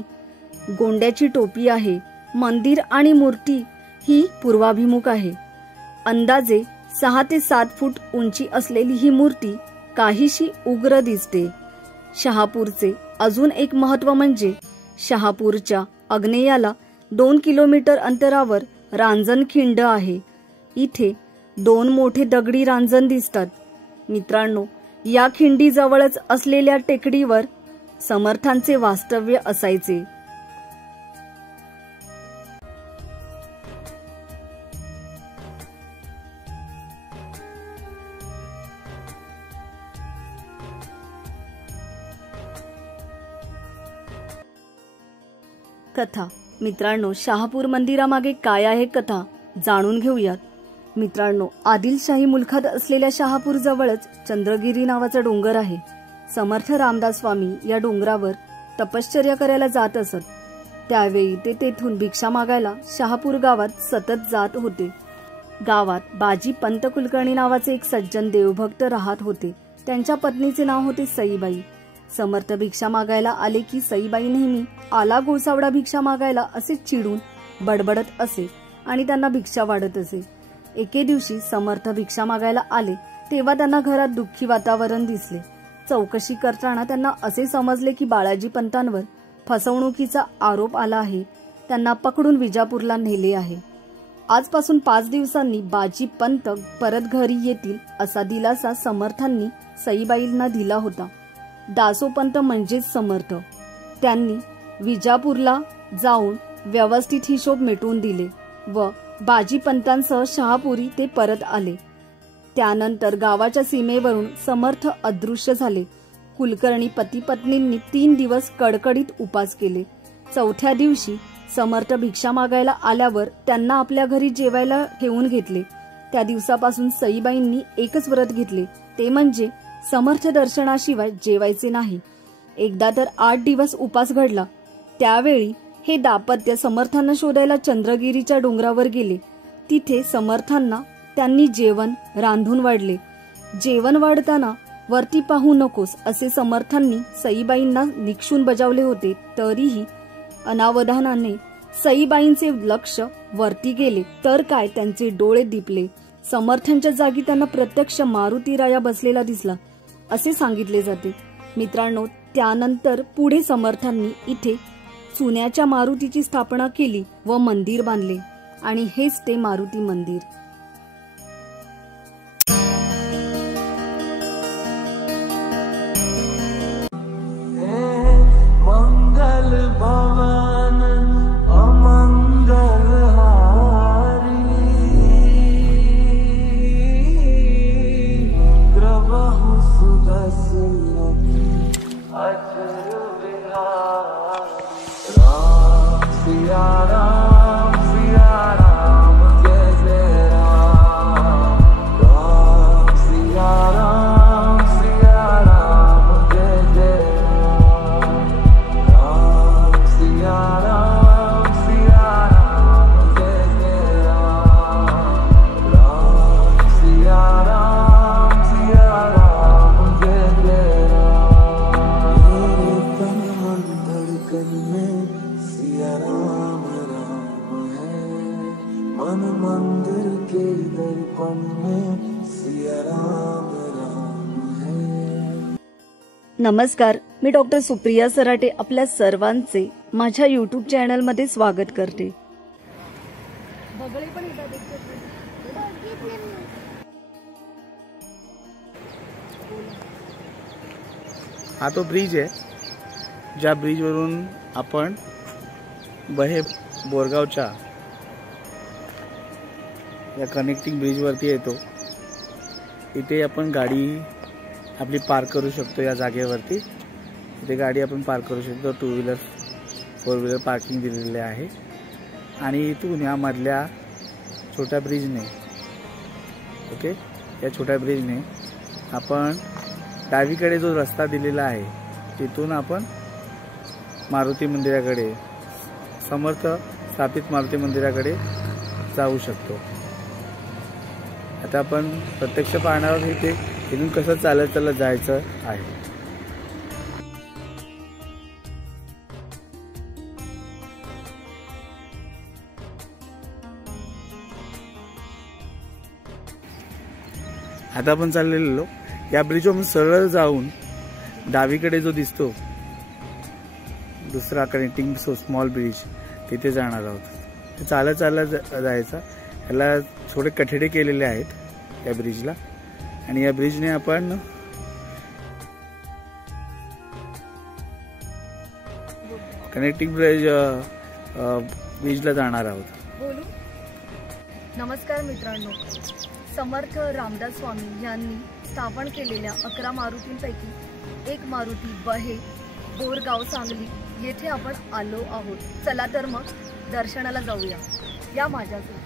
गोंड्याची टोपी आहे। मंदिर आणि मूर्ती ही पूर्वाभिमुख आहे। अंदाजे 6 ते 7 फूट उंची असलेली ही मूर्ती काहीशी उग्र दिसते। शहापूरचे अजून एक महत्त्व म्हणजे शहापूरच्या आग्नेयाला 2 किलोमीटर अंतरावर रांजणखिंड आहे। इथे 2 मोठे दगडी रांजण दिसतात। मित्रांनो, या खिंडीजवळच असलेल्या टेकडीवर समर्थांचे वास्तव्य असायचे। कथा। मित्रांनो, शहापूर मंदिरामागे काय आहे कथा जाणून घेऊयात। मित्रांनो, आदिलशाही मुलखात असलेल्या शहापूर जवळच चंद्रगिरी नावाचा डोंगर आहे। समर्थ रामदास स्वामी या डोंगरावर तपश्चर्या करायला जात असत. त्यावेळी ते तेथून भिक्षा मागायला शहापूर गावात सतत जात होते. गावात बाजी पंत कुलकर्णी नावाचे एक सज्जन देवभक्त राहत होते. त्यांच्या पत्नीचे नाव होते सईबाई. समर्थ भिक्षा मागायला आले की सईबाई नेहमी आला गोसावडा भिक्षा मागायला असे चिडून बडबडत असे आणि त्यांना भिक्षा वाढत असे. एके दिवशी समर्थ भिक्षा मागायला आले तेव्हा त्यांना घरात दुःखी वातावरण दिसले. चौकशी करताना त्यांना असे समजले की बाळाजी पंतांवर फसवणुकीचा आरोप आला आहे. त्यांना पकडून विजापूरला नेले आहे. आजपासून 5 दिवसांनी बाजी पंत परत घरी येतील असा दिलासा समर्थांनी सईबाईंना दिला होता. दासोपंत म्हणजेच समर्थ त्यांनी विजापूरला जाऊन व्यवस्थित हिशोब मिटवून दिले व बाजीपंतांसह शहापुरी ते परत आले. त्यानंतर गावाच्या सीमेवरून समर्थ अदृश्य झाले. कुलकर्णी पती पत्नींनी 3 दिवस कडकडीत उपास केले. 4थ्या दिवशी समर्थ भिक्षा मागायला आल्यावर त्यांना आपल्या घरी जेवायला ठेवून घेतले. त्या दिवसापासून सईबाईंनी एकच व्रत घेतले, ते म्हणजे समर्थ दर्शनाशिवाय जेवायचे नाही. एकदा तर 8 दिवस उपास घडला. त्यावेळी हे दाम्पत्य समर्थांना शोधायला चंद्रगिरीच्या डोंगरावर गेले. तिथे समर्थांना त्यांनी जेवण रांधून वाढले. जेवण वाढताना वरती पाहू नकोस असे समर्थांनी सईबाईंना निक्षून बजावले होते. तरीही अनावधानाने सईबाईंचे लक्ष वरती गेले तर काय त्यांचे डोळे दिपले. समर्थांच्या जागी त्यांना प्रत्यक्ष मारुतीराया बसलेला दिसला असे सांगितले जाते. मित्रांनो, त्यानंतर पुढे समर्थांनी इथे चुन्याच्या मारुतीची स्थापना केली व मंदिर बांधले आणि हेच ते मारुती मंदिर. मंगल भवन अमंगल हारी ग्रवहु सुदर्शन अचर विहार राम सिया राम जय जय राम राम सिया राम जय जय राम सिया राम जय जय राम सिया राम जय जय मेरे तन मन धड़कन में सिया राम है, मन मंदिर के दर्पण में सिया राम है. नमस्कार, मी डॉक्टर सुप्रिया सराटे आपल्या सर्वांचे माझ्या यूट्यूब चॅनल मध्ये स्वागत करते. हा तो ब्रिज आहे, ज्या ब्रिजवरून आपण बहे बोरगावच्या या कनेक्टिंग ब्रिजवरती येतो. इथे आपण गाडी आपली पार्क करू शकतो. या जागेवरती इथे गाडी आपण पार्क करू शकतो. 2 व्हीलर 4 व्हीलर पार्किंग दिलेले आहे. आणि इथून या मधल्या छोट्या ब्रिजने या छोट्या ब्रिजने आपण डावीकडे जो रस्ता दिलेला आहे तिथून आपण मारुती मंदिराकडे, समर्थ स्थापित मारुती मंदिराकडे जाऊ शकतो. आता आपण प्रत्यक्ष पाहणार आहोत इथे इथून कसं चालत जायचं आहे. आता आपण चाललेलो या ब्रिजवर सरळ जाऊन डावीकडे जो दिसतो दुसरा कनेक्टिंग स्मॉल ब्रिज तिथे जाणार आहोत. चालत जायचा. याला थोडे कठडे केलेले आहेत या ब्रिजला आणि या ब्रिजने आपण कनेक्टिंग ब्रिजला जाणार आहोत. बोलू. नमस्कार मित्रांनो, समर्थ रामदास स्वामी यांनी स्थापन केलेल्या 11 मारुतींपैकी एक मारुती बहे बोरगाव सांगली येथे आपण आलो आहोत. चला तर मग दर्शनाला जाऊया. या माझ्यासोबत.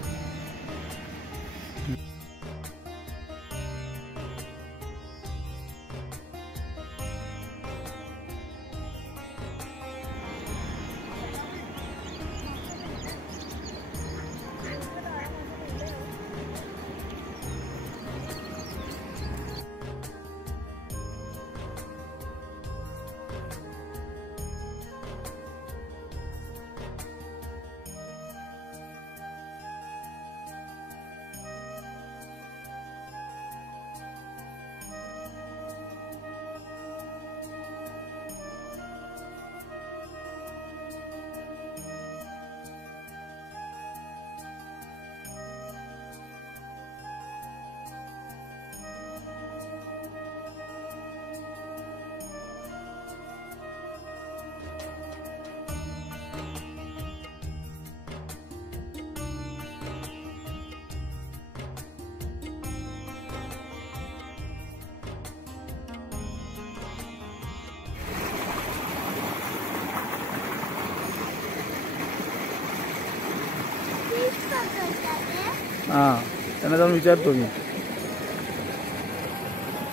हां, त्यांना जाऊन विचारतो मी.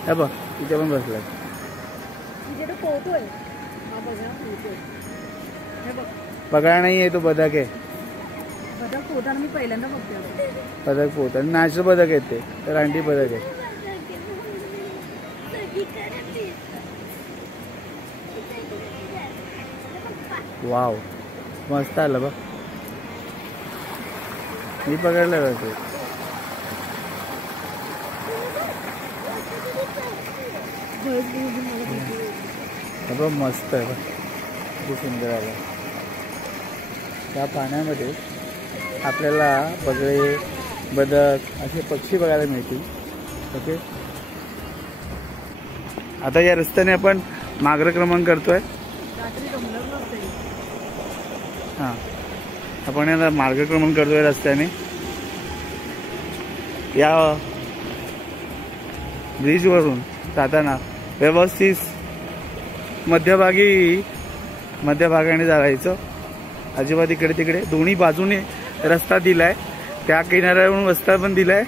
हे बघ तिथे पण बसलाय. बघा नाही आहे तो बदक आहे. बदक पोहताना मी पहिल्यांदा बघते. बदक पोहताना नॅचरल बदक आहे ते, तर रानटी बदक आहे. वाव, मस्त आलं बघ. मी पकडलं जाते. बघ मस्त आहे बघ, किती सुंदर आलं. त्या पाण्यामध्ये आपल्याला बगळे, बदक असे पक्षी बघायला मिळतील. ओके, आता या रस्त्याने आपण मार्गक्रमण करतोय. हां, आपण याला मार्गक्रमण करतोय रस्त्याने. या ब्रिजवरून जाताना व्यवस्थित मध्यभागाने जायचं. अजिबात इकडे तिकडे दोन्ही बाजूने रस्ता दिलाय. त्या किनाऱ्यावरून रस्ता पण दिलाय.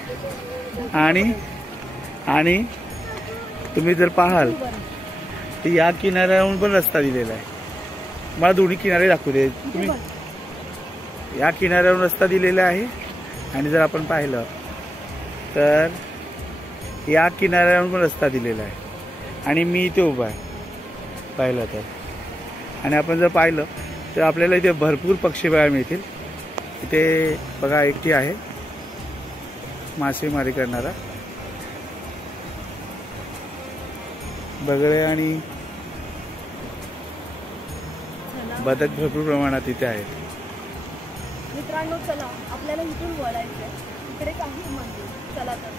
आणि तुम्ही जर पाहाल तर या किनाऱ्यावरून पण रस्ता दिलेला आहे. मला दोन्ही किनारे दाखवू दे. तुम्ही या किनाऱ्यावरून रस्ता दिलेला आहे आणि जर आपण पाहिलं तर या किनाऱ्यावरून पण रस्ता दिलेला आहे. आणि मी इथे उभा आहे पाहिलं तर. आणि आपण जर पाहिलं तर आपल्याला इथे भरपूर पक्षी बघायला मिळतील. इथे बघा एकटी आहे मासेमारी करणारा. बगळे आणि बदक भरपूर प्रमाणात इथे आहेत. मित्रांनो चला आपल्याला इथून वळायचंय. इकडे काही मंदिर. चला तर.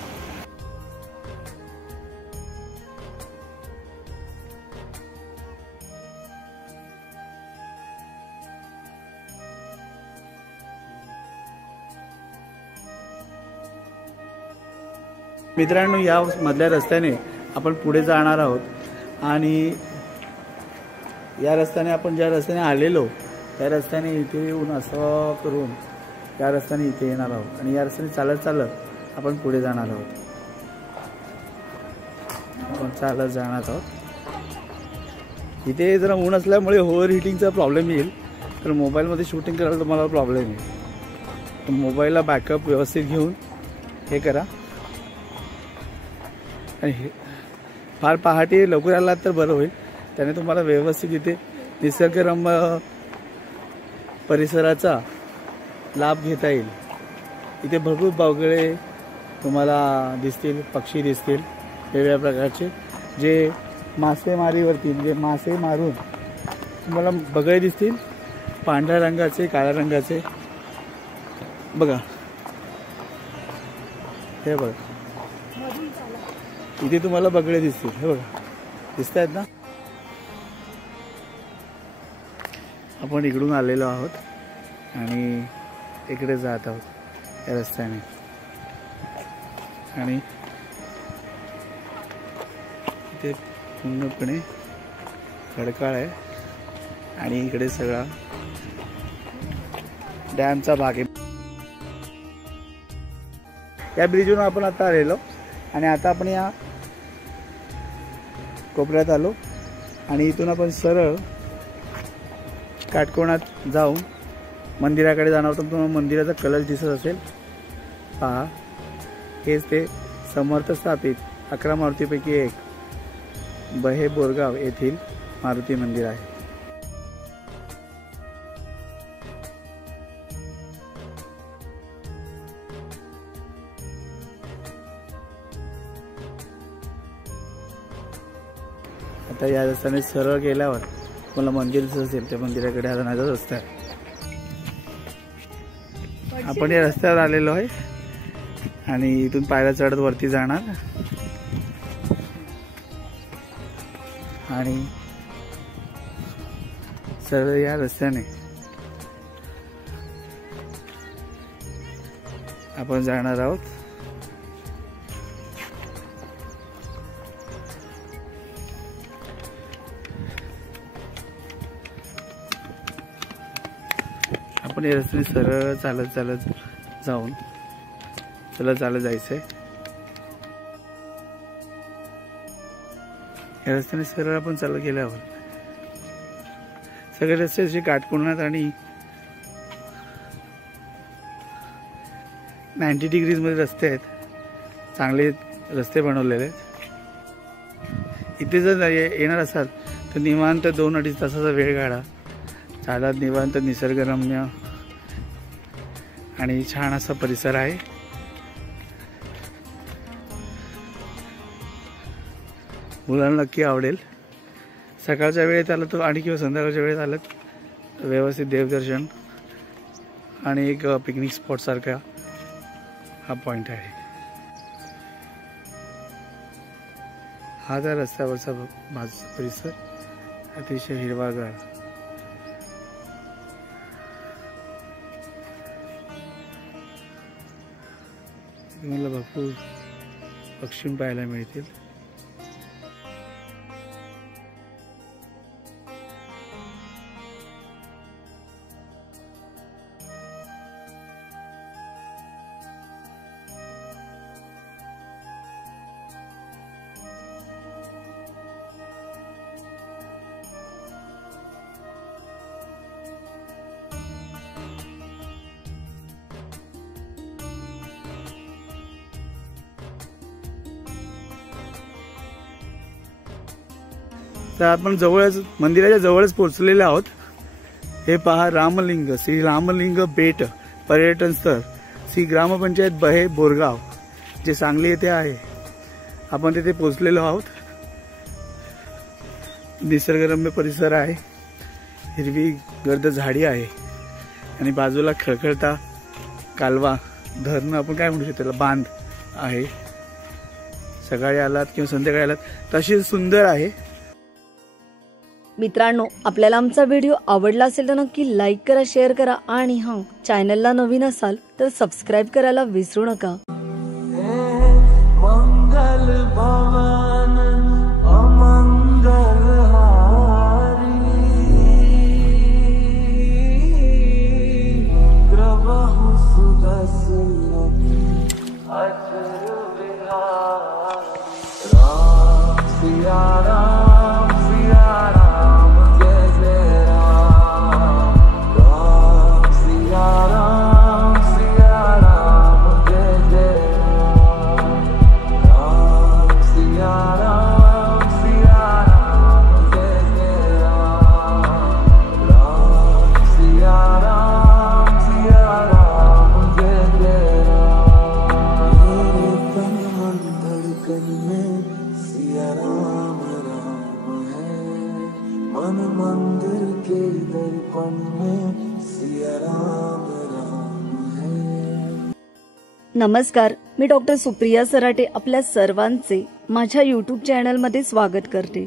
मित्रांनो, या मधल्या रस्त्याने आपण पुढे जाणार आहोत. आणि या रस्त्याने आपण ज्या रस्त्याने आलेलो त्या रस्त्याने इथे येऊन असं करून या रस्त्याने इथे येणार आहोत. आणि या रस्त्याने चालत चालत आपण पुढे जाणार आहोत. आपण चालत जाणार आहोत. इथे जरा ऊन असल्यामुळे ओव्हर हिटिंगचा प्रॉब्लेम येईल. तर मोबाईलमध्ये शूटिंग करायला तुम्हाला प्रॉब्लेम येईल. तर मोबाईलला बॅकअप व्यवस्थित घेऊन हे करा. आणि फार पहाटे लवकर आलात तर बरं होईल. त्याने तुम्हाला व्यवस्थित इथे निसर्गरम्य परिसराचा लाभ घेता येईल. इथे भरपूर बगळे तुम्हाला दिसतील, पक्षी दिसतील वेगवेगळ्या प्रकारचे, जे मासेमारीवरती म्हणजे मासे मारून तुम्हाला बगळे दिसतील. पांढऱ्या रंगाचे, काळ्या रंगाचे. बघा हे बघा, इथे तुम्हाला बगळे दिसतील. हे बघा दिसत आहेत ना. आपण इकडून आलेलो आहोत आणि इकडे जात आहोत या रस्त्याने. आणि इथे पूर्णपणे खडकाळ आहे आणि इकडे सगळा डॅमचा भाग आहे. या ब्रिजवरून आपण आता आलेलो आणि आता आपण या कोपऱ्यात आलो. आणि इथून आपण सरळ काटकोणात जाऊन मंदिराकडे जाणार होतो. तुम्हाला मंदिराचा कलर दिसत असेल पहा. हेच ते समर्थ स्थापित 11 मारुतीपैकी एक बहे बोरगाव येथील मारुती मंदिर आहे. आता या रस्त्याने सरळ गेल्यावर मला मंदिर दिसत असेल. त्या मंदिराकडे जाण्याचा रस्ता आहे. आपण या रस्त्यावर आलेलो आहे आणि इथून पायऱ्या चढत वरती जाणार. आणि सरळ या रस्त्याने आपण जाणार आहोत. आपण या रस्त्याने सरळ चालत चालत जाऊन चला चालत जायचंय. या रस्त्याने सरळ आपण चालत गेल्यावर सगळे रस्ते असे काटकोनात आणि 90 डिग्रीज मध्ये रस्ते आहेत. चांगले रस्ते बनवलेले आहेत. इथे जर येणार असाल तर निवांत 2-2.5 तासाचा वेळ काढा. चालत निवांत निसर्गरम्य आणि छान असा परिसर आहे. मुलांना नक्की आवडेल. सकाळच्या वेळेत आलं तर आणि किंवा संध्याकाळच्या वेळेत आलं तर व्यवस्थित देवदर्शन आणि एक पिकनिक स्पॉट सारखा हा पॉइंट आहे. हा त्या रस्त्यावरचा परिसर अतिशय हिरवागार. तुम्हाला भरपूर पक्षी पाहायला मिळतील. तर आपण जवळच मंदिराच्या जवळच पोहोचलेले आहोत. हे पहा रामलिंग, श्री रामलिंग बेट पर्यटन स्थळ, श्री ग्रामपंचायत बहे बोरगाव, जे सांगली येथे आहे. आपण तिथे पोहोचलेलो आहोत. निसर्गरम्य परिसर आहे. हिरवी गर्द झाडी आहे आणि बाजूला खळखळता कालवा, धरण आपण काय म्हणू शकतो त्याला, बांध आहे. सकाळी आलात किंवा संध्याकाळी आलात तशी सुंदर आहे. मित्रांनो, आपल्याला आमचा व्हिडिओ आवडला असेल तर नक्की लाईक करा, शेअर करा आणि चॅनलला नवीन असाल तर सबस्क्राईब करायला विसरू नका. मंगल भवन अमंगल हारी, प्रभु सुदर्शन अचर विहारी. राम सिया राम सिया राम जय जय राम. राम सिया राम जय जय राम. राम सिया राम जय जय राम. राम सिया राम जय जय राम. मेरे तन मन धड़कन में सिया राम राम है. मन मंदिर के दर्पण में सिया राम राम है. नमस्कार, मी डॉक्टर सुप्रिया सराटे आपल्या सर्वांचे माझ्या यूट्यूब चॅनलमध्ये स्वागत करते.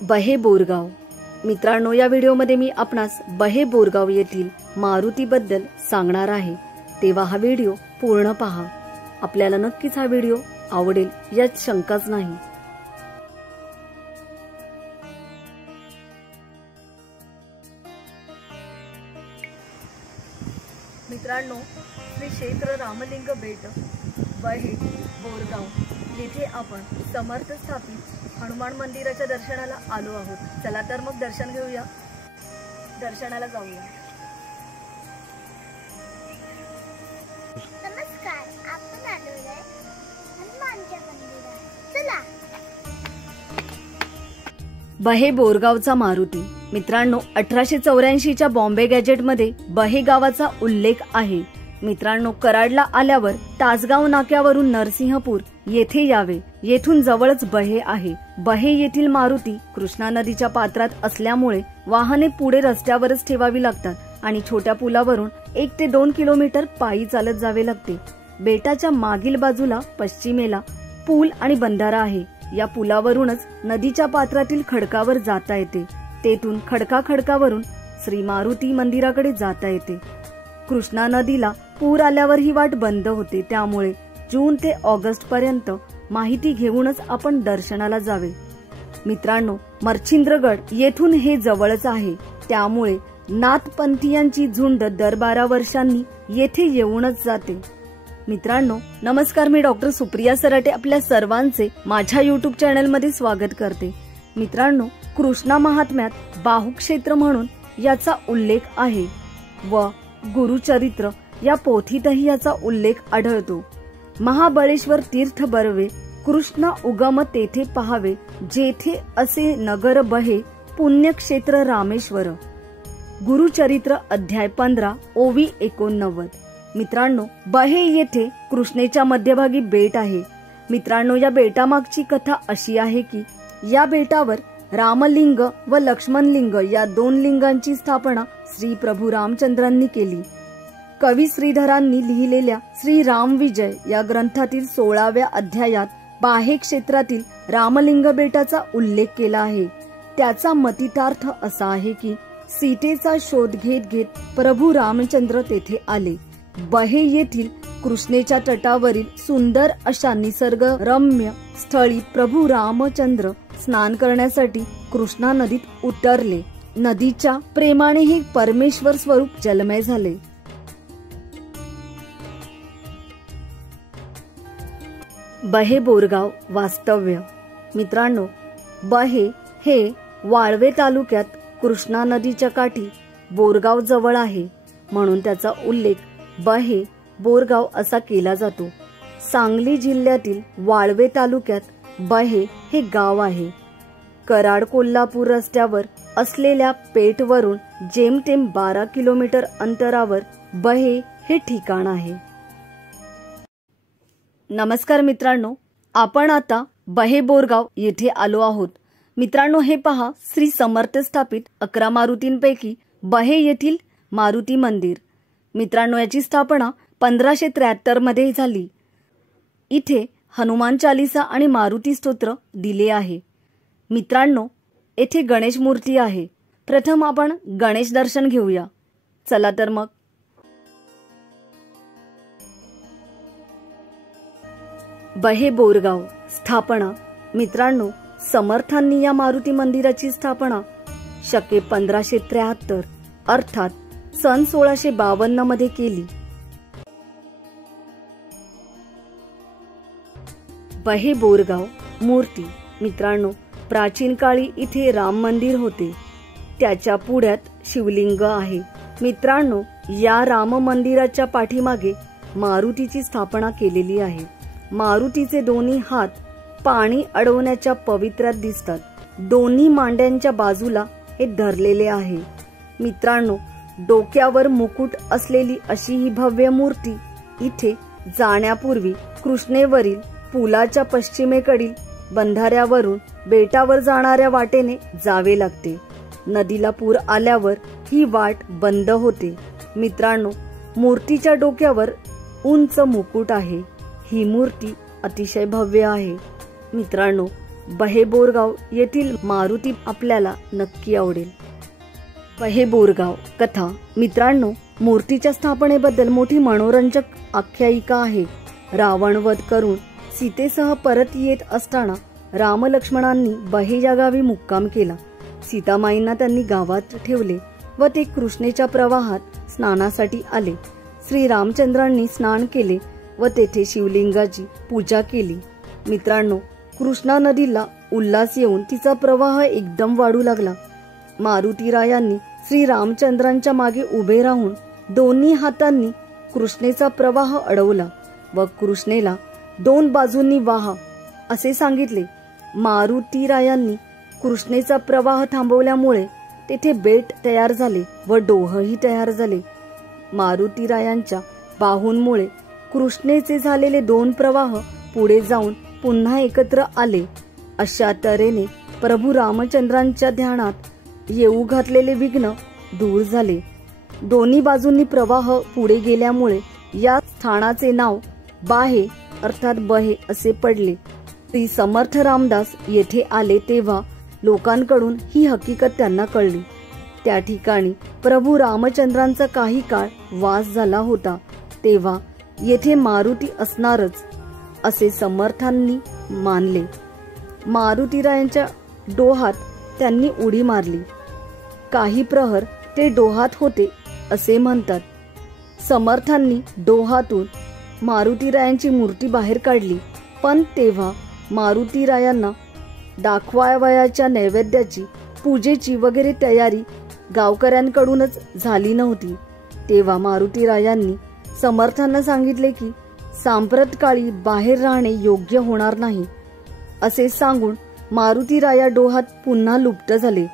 बहे बोरगाव. मित्रांनो, या व्हिडिओमध्ये मी आपणास बहे बोरगाव येथील मारुतीबद्दल सांगणार आहे, तेव्हा हा व्हिडिओ पूर्ण पहा. आपल्याला नक्कीच हा व्हिडिओ आवडेल यात शंकाच नाही. मित्रांनो, श्री क्षेत्र रामलिंग बेट बहे बोरगाव येथे आपण समर्थ स्थापित हनुमान मंदिराच्या दर्शनाला आलो आहोत. चला तर मग दर्शन घेऊया, दर्शनाला जाऊया. नमस्कार, आपण आलोय हनुमानच्या मंदिरात. चला. बहे बोरगावचा मारुती. मित्रांनो, 1884च्या बॉम्बे गॅजेटमध्ये बहे गावाचा उल्लेख आहे. मित्रांनो, कराडला आल्यावर तासगाव नाक्यावरून नरसिंहपूर येथे यावे. येथून जवळच बहे आहे. बहे येथील मारुती कृष्णा नदीच्या पात्रात असल्यामुळे वाहने पुढे रस्त्यावरच ठेवावी लागतात आणि छोट्या पुलावरून 1 ते 2 किलोमीटर पायी चालत जावे लागते. बेटाच्या मागील बाजूला पश्चिमेला पूल आणि बंधारा आहे. या पुलावरूनच नदीच्या पात्रातील खडकावर जाता येते. तेथून खडकावरून श्री मारुती मंदिराकडे जाता येते. कृष्णा नदीला पूर आल्यावर ही वाट बंद होते, त्यामुळे जून ते ऑगस्ट पर्यंत माहिती घेऊनच आपण दर्शनाला जावे. मित्रांनो, मच्छिंद्रगड येथून हे जवळच आहे, त्यामुळे नाथपंथीयांची झुंड दर 12 वर्षांनी येथे येऊनच जाते. मित्रांनो नमस्कार, मी डॉक्टर सुप्रिया सराटे आपल्या सर्वांचे माझ्या युट्यूब चॅनल मध्ये स्वागत करते. मित्रांनो, कृष्णा महात्म्यात बाहुक्षेत्र म्हणून याचा उल्लेख आहे व गुरुचरित्र या पोथीतही याचा उल्लेख आढळतो. महाबळेश्वर तीर्थ बरवे, कृष्ण उगम तेथे पहावे, जेथे असे नगर बहे, पुण्यक्षेत्र रामेश्वर. गुरुचरित्र अध्याय 15 ओवी 89. मित्रांनो, बहे येथे कृष्णेच्या मध्यभागी बेट आहे. मित्रांनो, या बेटामागची कथा अशी आहे की या बेटावर रामलिंग व लक्ष्मणलिंग या दोन लिंगांची स्थापना श्री प्रभू रामचंद्रांनी केली. कवी श्रीधरांनी लिहिलेल्या श्री राम विजय या ग्रंथातील 16व्या अध्यायात बाहे क्षेत्रातील रामलिंग बेटाचा उल्लेख केला आहे. त्याचा मतितार्थ असा आहे की सीतेचा शोध घेत घेत प्रभू रामचंद्र तेथे आले. बहे येथील कृष्णेच्या तटावरील सुंदर अशा निसर्गरम्य स्थळी प्रभू रामचंद्र स्नान करण्यासाठी कृष्णा नदीत उतरले. नदीच्या प्रेमाने हे परमेश्वर स्वरूप जलमय झाले. बहे बोरगाव वास्तव्य. मित्रांनो, बहे हे वाळवे तालुक्यात कृष्णा नदीच्या काठी बोरगाव जवळ आहे, म्हणून त्याचा उल्लेख बहे बोरगाव असा केला जातो. सांगली जिल्ह्यातील वाळवे तालुक्यात बहे हे गाव आहे. कराड कोल्हापूर रस्त्यावर असलेल्या पेठवरून जेमतेम 12 किलोमीटर अंतरावर बहे हे ठिकाण आहे. नमस्कार मित्रांनो, आपण आता बहे बोरगाव येथे आलो आहोत. मित्रांनो, हे पहा, श्री समर्थ स्थापित 11 मारुतींपैकी बहे येथील मारुती मंदिर. मित्रांनो, याची स्थापना 1573 मध्ये झाली. इथे हनुमान चालीसा आणि मारुती स्तोत्र दिले आहे. मित्रांनो, येथे गणेश मूर्ती आहे. प्रथम आपण गणेश दर्शन घेऊया. चला तर मग. बहे बोरगाव स्थापना. मित्रांनो, समर्थांनी या मारुती मंदिराची स्थापना शके 1573 अर्थात सन 1652 मध्ये केली. बहे बोरगाव मूर्ती. मित्रांनो, प्राचीन काळी इथे राम मंदिर होते. त्याच्या पुढ्यात शिवलिंग आहे. मित्रांनो, या राम मंदिराच्या पाठीमागे मारुतीची स्थापना केलेली आहे. मारुतीचे दोन्ही हात पाणी अडवण्याच्या पवित्र्यात दिसतात. दोन्ही मांड्यांच्या बाजूला हे धरलेले आहे. मित्रांनो, डोक्यावर मुकुट असलेली अशी ही भव्य मूर्ती. इथे जाण्यापूर्वी कृष्णेवरील पुलाच्या पश्चिमेकडील बंधाऱ्यावरून बेटावर जाणाऱ्या वाटेने जावे लागते. नदीला पूर आल्यावर ही वाट बंद होते. मित्रांनो, मूर्तीच्या डोक्यावर उंच मुकुट आहे. ही मूर्ती अतिशय भव्य आहे. मित्रांनो, बहे बोरगाव येथील मारुती आपल्याला नक्की आवडेल. बहे बोरगाव कथा. मित्रांनो, मूर्तीच्या स्थापनेबद्दल मोठी मनोरंजक आख्यायिका आहे. रावण वध करून सीतेसह परत येत असताना राम लक्ष्मणांनी बहे या गावी मुक्काम केला. सीतामाईंना त्यांनी गावात ठेवले व ते कृष्णेच्या प्रवाहात स्नानासाठी आले. श्री रामचंद्रांनी स्नान केले व तेथे शिवलिंगाची पूजा केली. मित्रांनो, कृष्णा नदीला उल्हास येऊन तिचा प्रवाह एकदम वाढू लागला. मारुतीरायांनी श्री रामचंद्रांच्या मागे उभे राहून दोन्ही हातांनी कृष्णेचा प्रवाह अडवला व कृष्णेला 2 बाजूंनी वाहा असे सांगितले. मारुतीरायांनी कृष्णेचा प्रवाह थांबवल्यामुळे तेथे बेट तयार झाले व डोहही तयार झाले. मारुतीरायांच्या बाहूंमुळे कृष्णेचे झालेले 2 प्रवाह पुढे जाऊन पुन्हा एकत्र आले. अशा तऱ्हेने प्रभू रामचंद्रांच्या ध्यानात येऊ घातलेले विघ्न दूर झाले. दोन्ही बाजूंनी प्रवाह पुढे गेल्यामुळे या स्थानाचे नाव बाहे अर्थात बहे असे पडले. श्री समर्थ रामदास येथे आले तेव्हा लोकांकडून ही हकीकत त्यांना कळली. त्या ठिकाणी प्रभू रामचंद्रांचा काही काळ वास झाला होता. तेव्हा येथे मारुती असणारच असे समर्थांनी मानले. मारुतीरायांच्या डोहात त्यांनी उडी मारली. काही प्रहर ते डोहात होते असे म्हणतात. समर्थांनी डोहातून मारुतीरायांची मूर्ती बाहेर काढली, पण तेव्हा मारुतीरायांना दाखवावयाच्या नैवेद्याची, पूजेची वगैरे तयारी गावकऱ्यांकडूनच झाली नव्हती. तेव्हा मारुतीरायांनी समर्थांना सांगितले की सांप्रतकाळी बाहेर राहणे योग्य होणार नाही. असे सांगून मारुतीराया डोहात पुन्हा लुप्त झाले.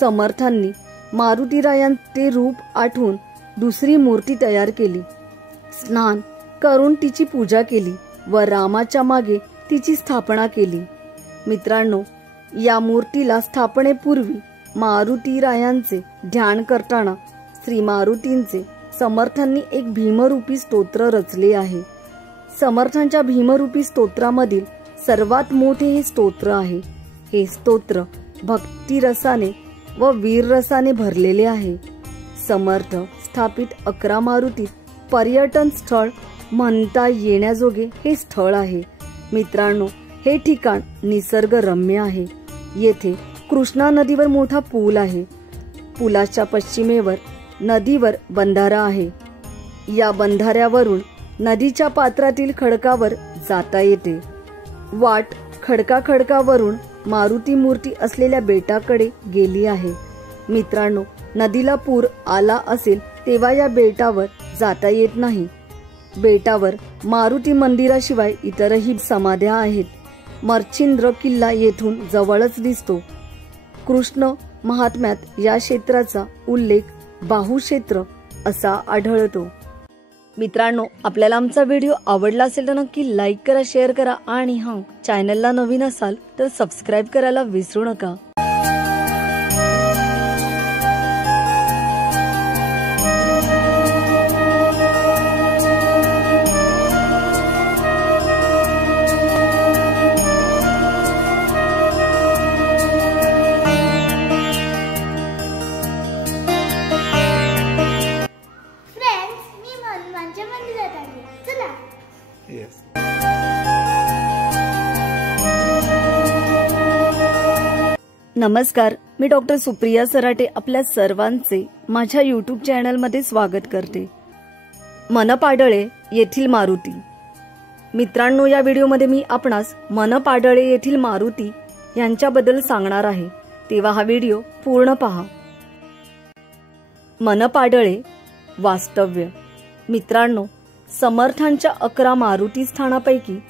समर्थांनी मारुतीरायांचे रूप आठवून दुसरी मूर्ती तयार केली. स्नान करून तिची पूजा केली व रामाच्या मागे तिची स्थापना केली. मित्रांनो, या मूर्तीला स्थापनेपूर्वी मारुतीरायांचे ध्यान करताना श्री मारुतींचे समर्थांनी एक भीमरूपी स्तोत्र रचले आहे. समर्थांच्या भीमरूपी स्तोत्रामधील सर्वात मोठे हे स्तोत्र आहे. हे स्तोत्र भक्तिरसाने व वीररसाने भरलेले आहे. समर्थ स्थापित 11 मारुतीत पर्यटन स्थळ म्हणता येण्याजोगे हे स्थळ आहे. मित्रांनो, हे ठिकाण निसर्गरम्य आहे. येथे कृष्णा नदीवर मोठा पूल आहे. पुलाच्या पश्चिमेवर नदीवर बंधारा आहे. या बंधाऱ्यावरून नदीच्या पात्रातील खडकावर जाता येते. वाट खडकावरून मारुती मूर्ती असलेल्या बेटाकडे गेली आहे. मित्रांनो, नदीला पूर आला असेल तेव्हा या बेटावर जाता येत नाही. बेटावर मारुती मंदिराशिवाय इतरही समाध्या आहेत. मर्चिंद्र किल्ला येथून जवळच दिसतो. कृष्ण महात्म्यात या क्षेत्राचा उल्लेख बाहुक्षेत्र असा आढळतो. मित्रांनो, आपल्याला आमचा व्हिडिओ आवडला असेल तर नक्की लाईक करा, शेअर करा आणि चॅनलला नवीन असाल तर सबस्क्राईब करायला विसरू नका. नमस्कार, मी डॉक्टर सुप्रिया सराटे आपल्या सर्वांचे माझ्या यूट्यूब चॅनलमध्ये स्वागत करते. मनपाडळे येथील मारुती. मित्रांनो, या व्हिडिओमध्ये मी आपणास मनपाडळे येथील मारुती यांच्याबद्दल सांगणार आहे, तेव्हा हा व्हिडिओ पूर्ण पहा. मनपाडळे वास्तव्य. मित्रांनो, समर्थांच्या 11 मारुती स्थानापैकी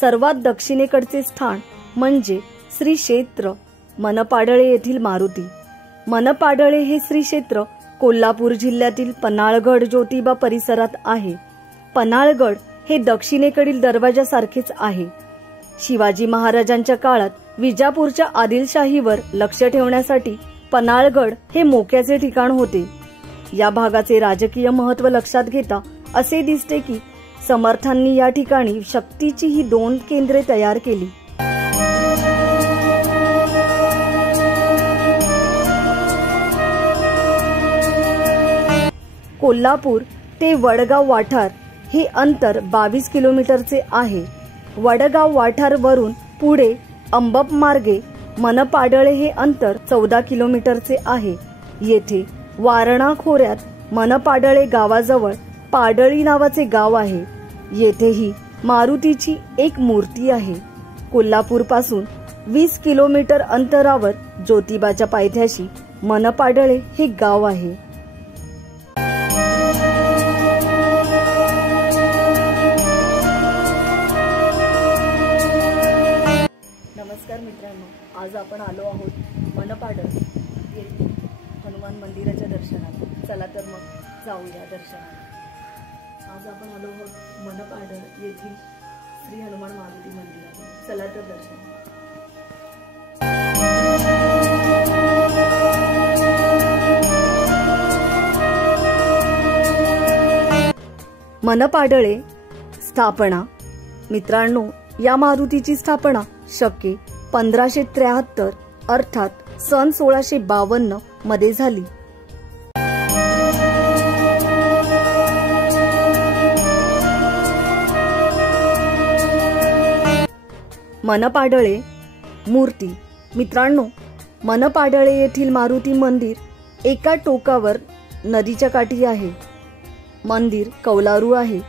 सर्वात दक्षिणेकडचे स्थान म्हणजे श्री क्षेत्र मनपाडळे येथील मारुती. मनपाडळे हे श्री क्षेत्र कोल्हापूर जिल्ह्यातील पन्हाळगड ज्योतिबा परिसरात आहे. पन्हाळगड हे दक्षिणेकडील दरवाजासारखेच आहे. शिवाजी महाराजांच्या काळात विजापूरच्या आदिलशाहीवर लक्ष ठेवण्यासाठी पन्हाळगड हे मोक्याचे ठिकाण होते. या भागाचे राजकीय महत्त्व लक्षात घेता असे दिसते की समर्थांनी या ठिकाणी शक्तीची ही 2 केंद्रे तयार केली. कोल्हापूर ते वडगाव वाठार हे अंतर 22 किलोमीटरचे आहे. वडगाव वाठार वरून पुढे अंबप मार्गे मनपाडळे हे अंतर 14 किलोमीटरचे आहे. येथे वारणा खोऱ्यात मनपाडळे गावाजवळ पाडळी नावाचे गाव आहे. येथेही मारुतीची एक मूर्ती आहे. कोल्हापूर पासून 20 किलोमीटर अंतरावर ज्योतिबाच्या पायथ्याशी मनपाडळे हे गाव आहे. नमस्कार मित्रांनो, आज आपण आलो आहोत मनपाडळ येथील हनुमान मंदिराच्या दर्शनाला. चला तर मग जाऊया दर्शनाला. आज आपण आलो आहोत मनपाडळ येथील श्री हनुमान मारुती मंदिराला. चला तर दर्शनाला. मनपाडळे स्थापना. मित्रांनो, या मारुतीची स्थापना शके 1573 अर्थात सन 1652 मध्ये झाली. मनपाडळे मूर्ती. मित्रांनो, मनपाडळे येथील मारुती मंदिर एका टोकावर नदीच्या काठी आहे. मंदिर कौलारू आहे.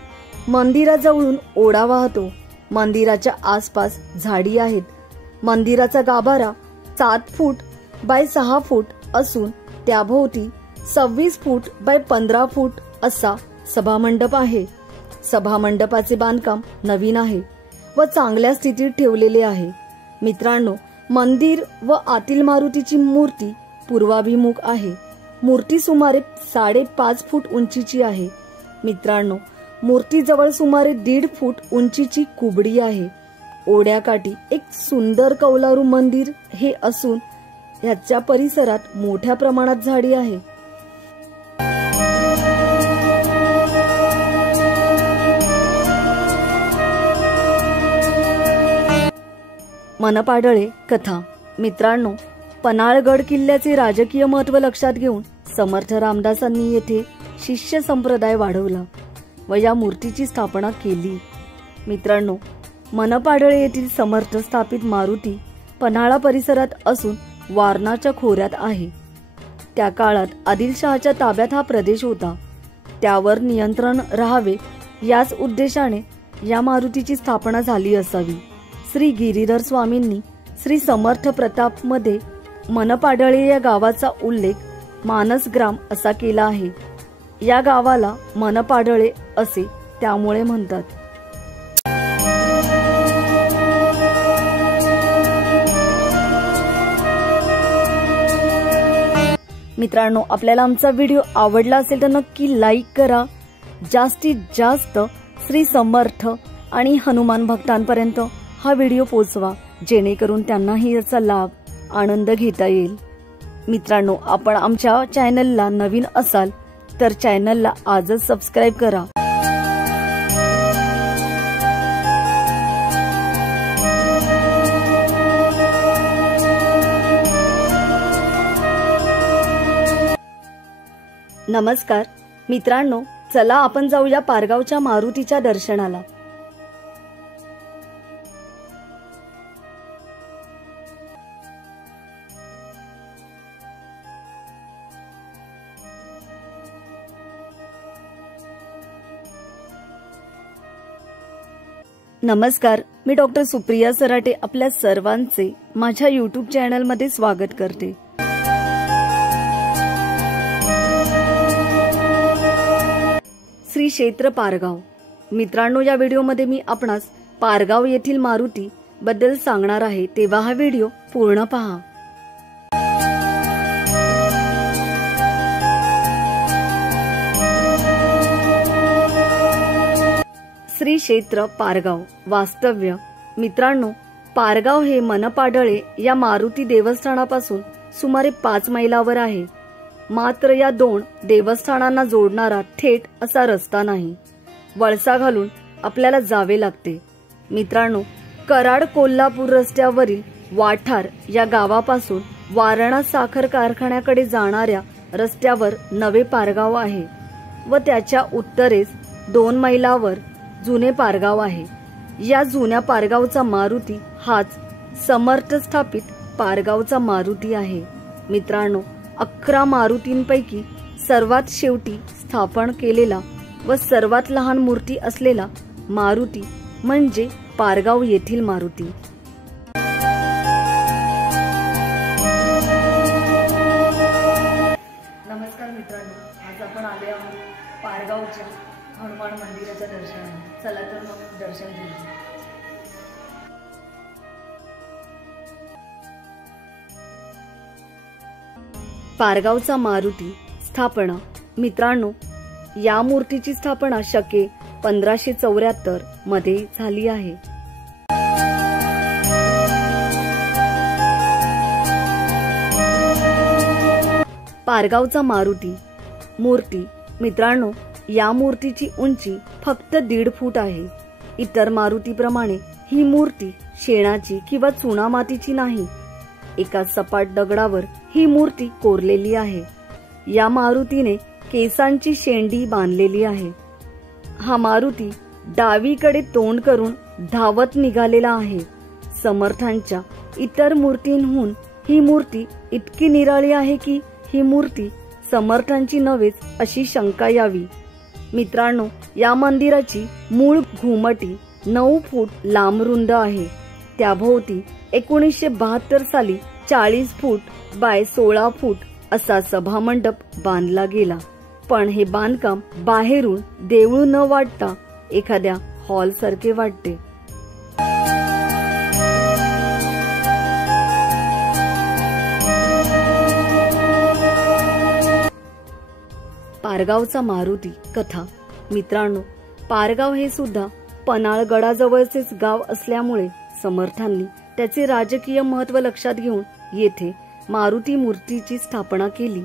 मंदिराजवळून ओढा वाहतो. मंदिराच्या आसपास झाडी आहेत. मंदिराचा गाभारा 7 फूट बाय 6 फूट असून त्याभोवती 26 फूट बाय 15 फूट असा सभामंडप आहे. सभामंडपाचे बांधकाम नवीन आहे व चांगल्या स्थितीत ठेवलेले आहे. मित्रांनो, मंदिर व आतील मारुतीची मूर्ती पूर्वाभिमुख आहे. मूर्ती सुमारे 5.5 फूट उंचीची आहे. मित्रांनो, मूर्तीजवळ सुमारे 1.5 फूट उंचीची कुबडी आहे. ओढ्याकाठी एक सुंदर कौलारू मंदिर हे असून ह्याच्या परिसरात मोठ्या प्रमाणात झाडी आहे. मनपाडळे कथा. मित्रांनो, पन्हाळगड किल्ल्याचे राजकीय महत्त्व लक्षात घेऊन समर्थ रामदासांनी येथे शिष्य संप्रदाय वाढवला व या मूर्तीची स्थापना केली. मित्रांनो, मनपाडळे येथील समर्थ स्थापित मारुती पन्हाळा परिसरात असून वारणाच्या खोऱ्यात आहे. त्या काळात आदिलशहाच्या ताब्यात हा प्रदेश होता. त्यावर नियंत्रण राहावे याच उद्देशाने या मारुतीची स्थापना झाली असावी. श्री गिरीधर स्वामींनी श्री समर्थ प्रताप मध्ये मनपाडळे या गावाचा उल्लेख मानसग्राम असा केला आहे. या गावाला मनपाडळे असे त्यामुळे म्हणतात. मित्रांनो, आपल्याला आमचा व्हिडिओ आवडला असेल तर नक्की लाईक करा. जास्तीत जास्त श्री समर्थ आणि हनुमान भक्तांपर्यंत हा व्हिडिओ पोहोचवा, जेणेकरून त्यांनाही याचा लाभ आनंद घेता येईल. मित्रांनो, आपण आमच्या चॅनलला नवीन असाल तर चॅनलला आजच सबस्क्राईब करा. नमस्कार मित्रांनो, चला आपण जाऊया पारगावच्या मारुतीच्या दर्शनाला. नमस्कार, मी डॉक्टर सुप्रिया सराटे आपल्या सर्वांचे माझ्या यूट्यूब चॅनलमध्ये स्वागत करते. श्री क्षेत्र पारगाव. मित्रांनो, या व्हिडिओमध्ये मी आपणास पारगाव येथील मारुती बद्दल सांगणार आहे, तेव्हा हा व्हिडिओ पूर्ण पहा. श्री क्षेत्र पारगाव वास्तव्य. मित्रांनो, पारगाव हे मनपाडळे या मारुती देवस्थानापासून सुमारे 5 मैलावर आहे. मात्र या 2 देवस्थानांना जोडणारा थेट असा रस्ता नाही. वळसा घालून आपल्याला जावे लागते. मित्रांनो, कराड कोल्हापूर रस्त्यावरील वाठार या गावापासून वारणा साखर कारखान्याकडे जाणाऱ्या रस्त्यावर नवे पारगाव आहे व त्याच्या उत्तरेस 2 मैलावर जुने पारगाव आहे. या जुन्या पारगावचा मारुती हाच समर्थ स्थापित पारगावचा मारुती आहे. मित्रांनो, 11 मारुतींपैकी सर्वात शेवटी स्थापन केलेला व सर्वात लहान मूर्ती असलेला मारुती म्हणजे पारगाव येथील मारुती. नमस्कार मित्रांनो, आज आपण आले आहोत पारगावच्या हनुमान मंदिराच्या दर्शनाला. चला तर मग दर्शन घेऊ. पारगावचा मारुती स्थापना. मित्रांनो, या मूर्तीची स्थापना शके 1574 मध्ये झाली आहे. पारगावचा मारुती मूर्ती. मित्रांनो, या मूर्तीची उंची फक्त 1.5 फूट आहे. इतर मारुतीप्रमाणे ही मूर्ती शेणाची किंवा चुनामातीची नाही. एका सपाट दगडावर ही मूर्ती कोरलेली आहे. या मारुतीने केसांची शेंडी बांधलेली आहे. हा मारुती डावीकडे तोंड करून धावत निघालेला आहे. समर्थांच्या इतर मूर्तींहून ही मूर्ती इतकी निराळी आहे की ही मूर्ती समर्थांची नव्हेच अशी शंका यावी. मित्रांनो, या मंदिराची मूळ घुमटी 9 फूट लांब रुंद आहे. त्याभोवती 1972 साली 40 फूट बाय 16 फूट असा सभामंडप बांधला गेला. पण हे बांधकाम बाहेरून देऊळ न वाटता एखाद्या हॉल सारखे वाटते. पारगावचा मारुती कथा. मित्रांनो, पारगाव हे सुद्धा पन्हाळ गडाजवळचेच गाव असल्यामुळे समर्थांनी त्याचे राजकीय महत्त्व लक्षात घेऊन येथे मारुती मूर्तीची स्थापना केली.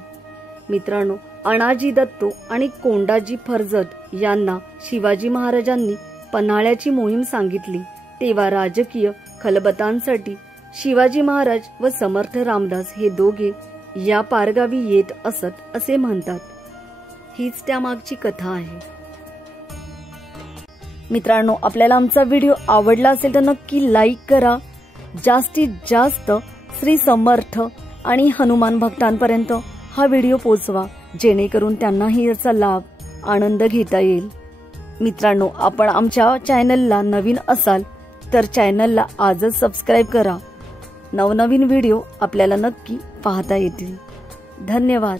मित्रांनो, अणाजी दत्तो आणि कोंडाजी फर्जत यांना शिवाजी महाराजांनी पन्हाळ्याची मोहीम सांगितली तेव्हा राजकीय खलबतांसाठी शिवाजी महाराज व समर्थ रामदास हे दोघे या पारगावी येत असत असे म्हणतात. हीच त्यामागची कथा आहे. मित्रांनो, आपल्याला आमचा व्हिडिओ आवडला असेल तर नक्की लाईक करा. जास्तीत जास्त श्री समर्थ आणि हनुमान भक्तांपर्यंत हा व्हिडिओ पोहोचवा, जेणेकरून त्यांनाही याचा लाभ आनंद घेता येईल. मित्रांनो, आपण आमच्या चॅनलला नवीन असाल तर चॅनलला आजच सबस्क्राईब करा. नवनवीन व्हिडिओ आपल्याला नक्की पाहता येतील. धन्यवाद.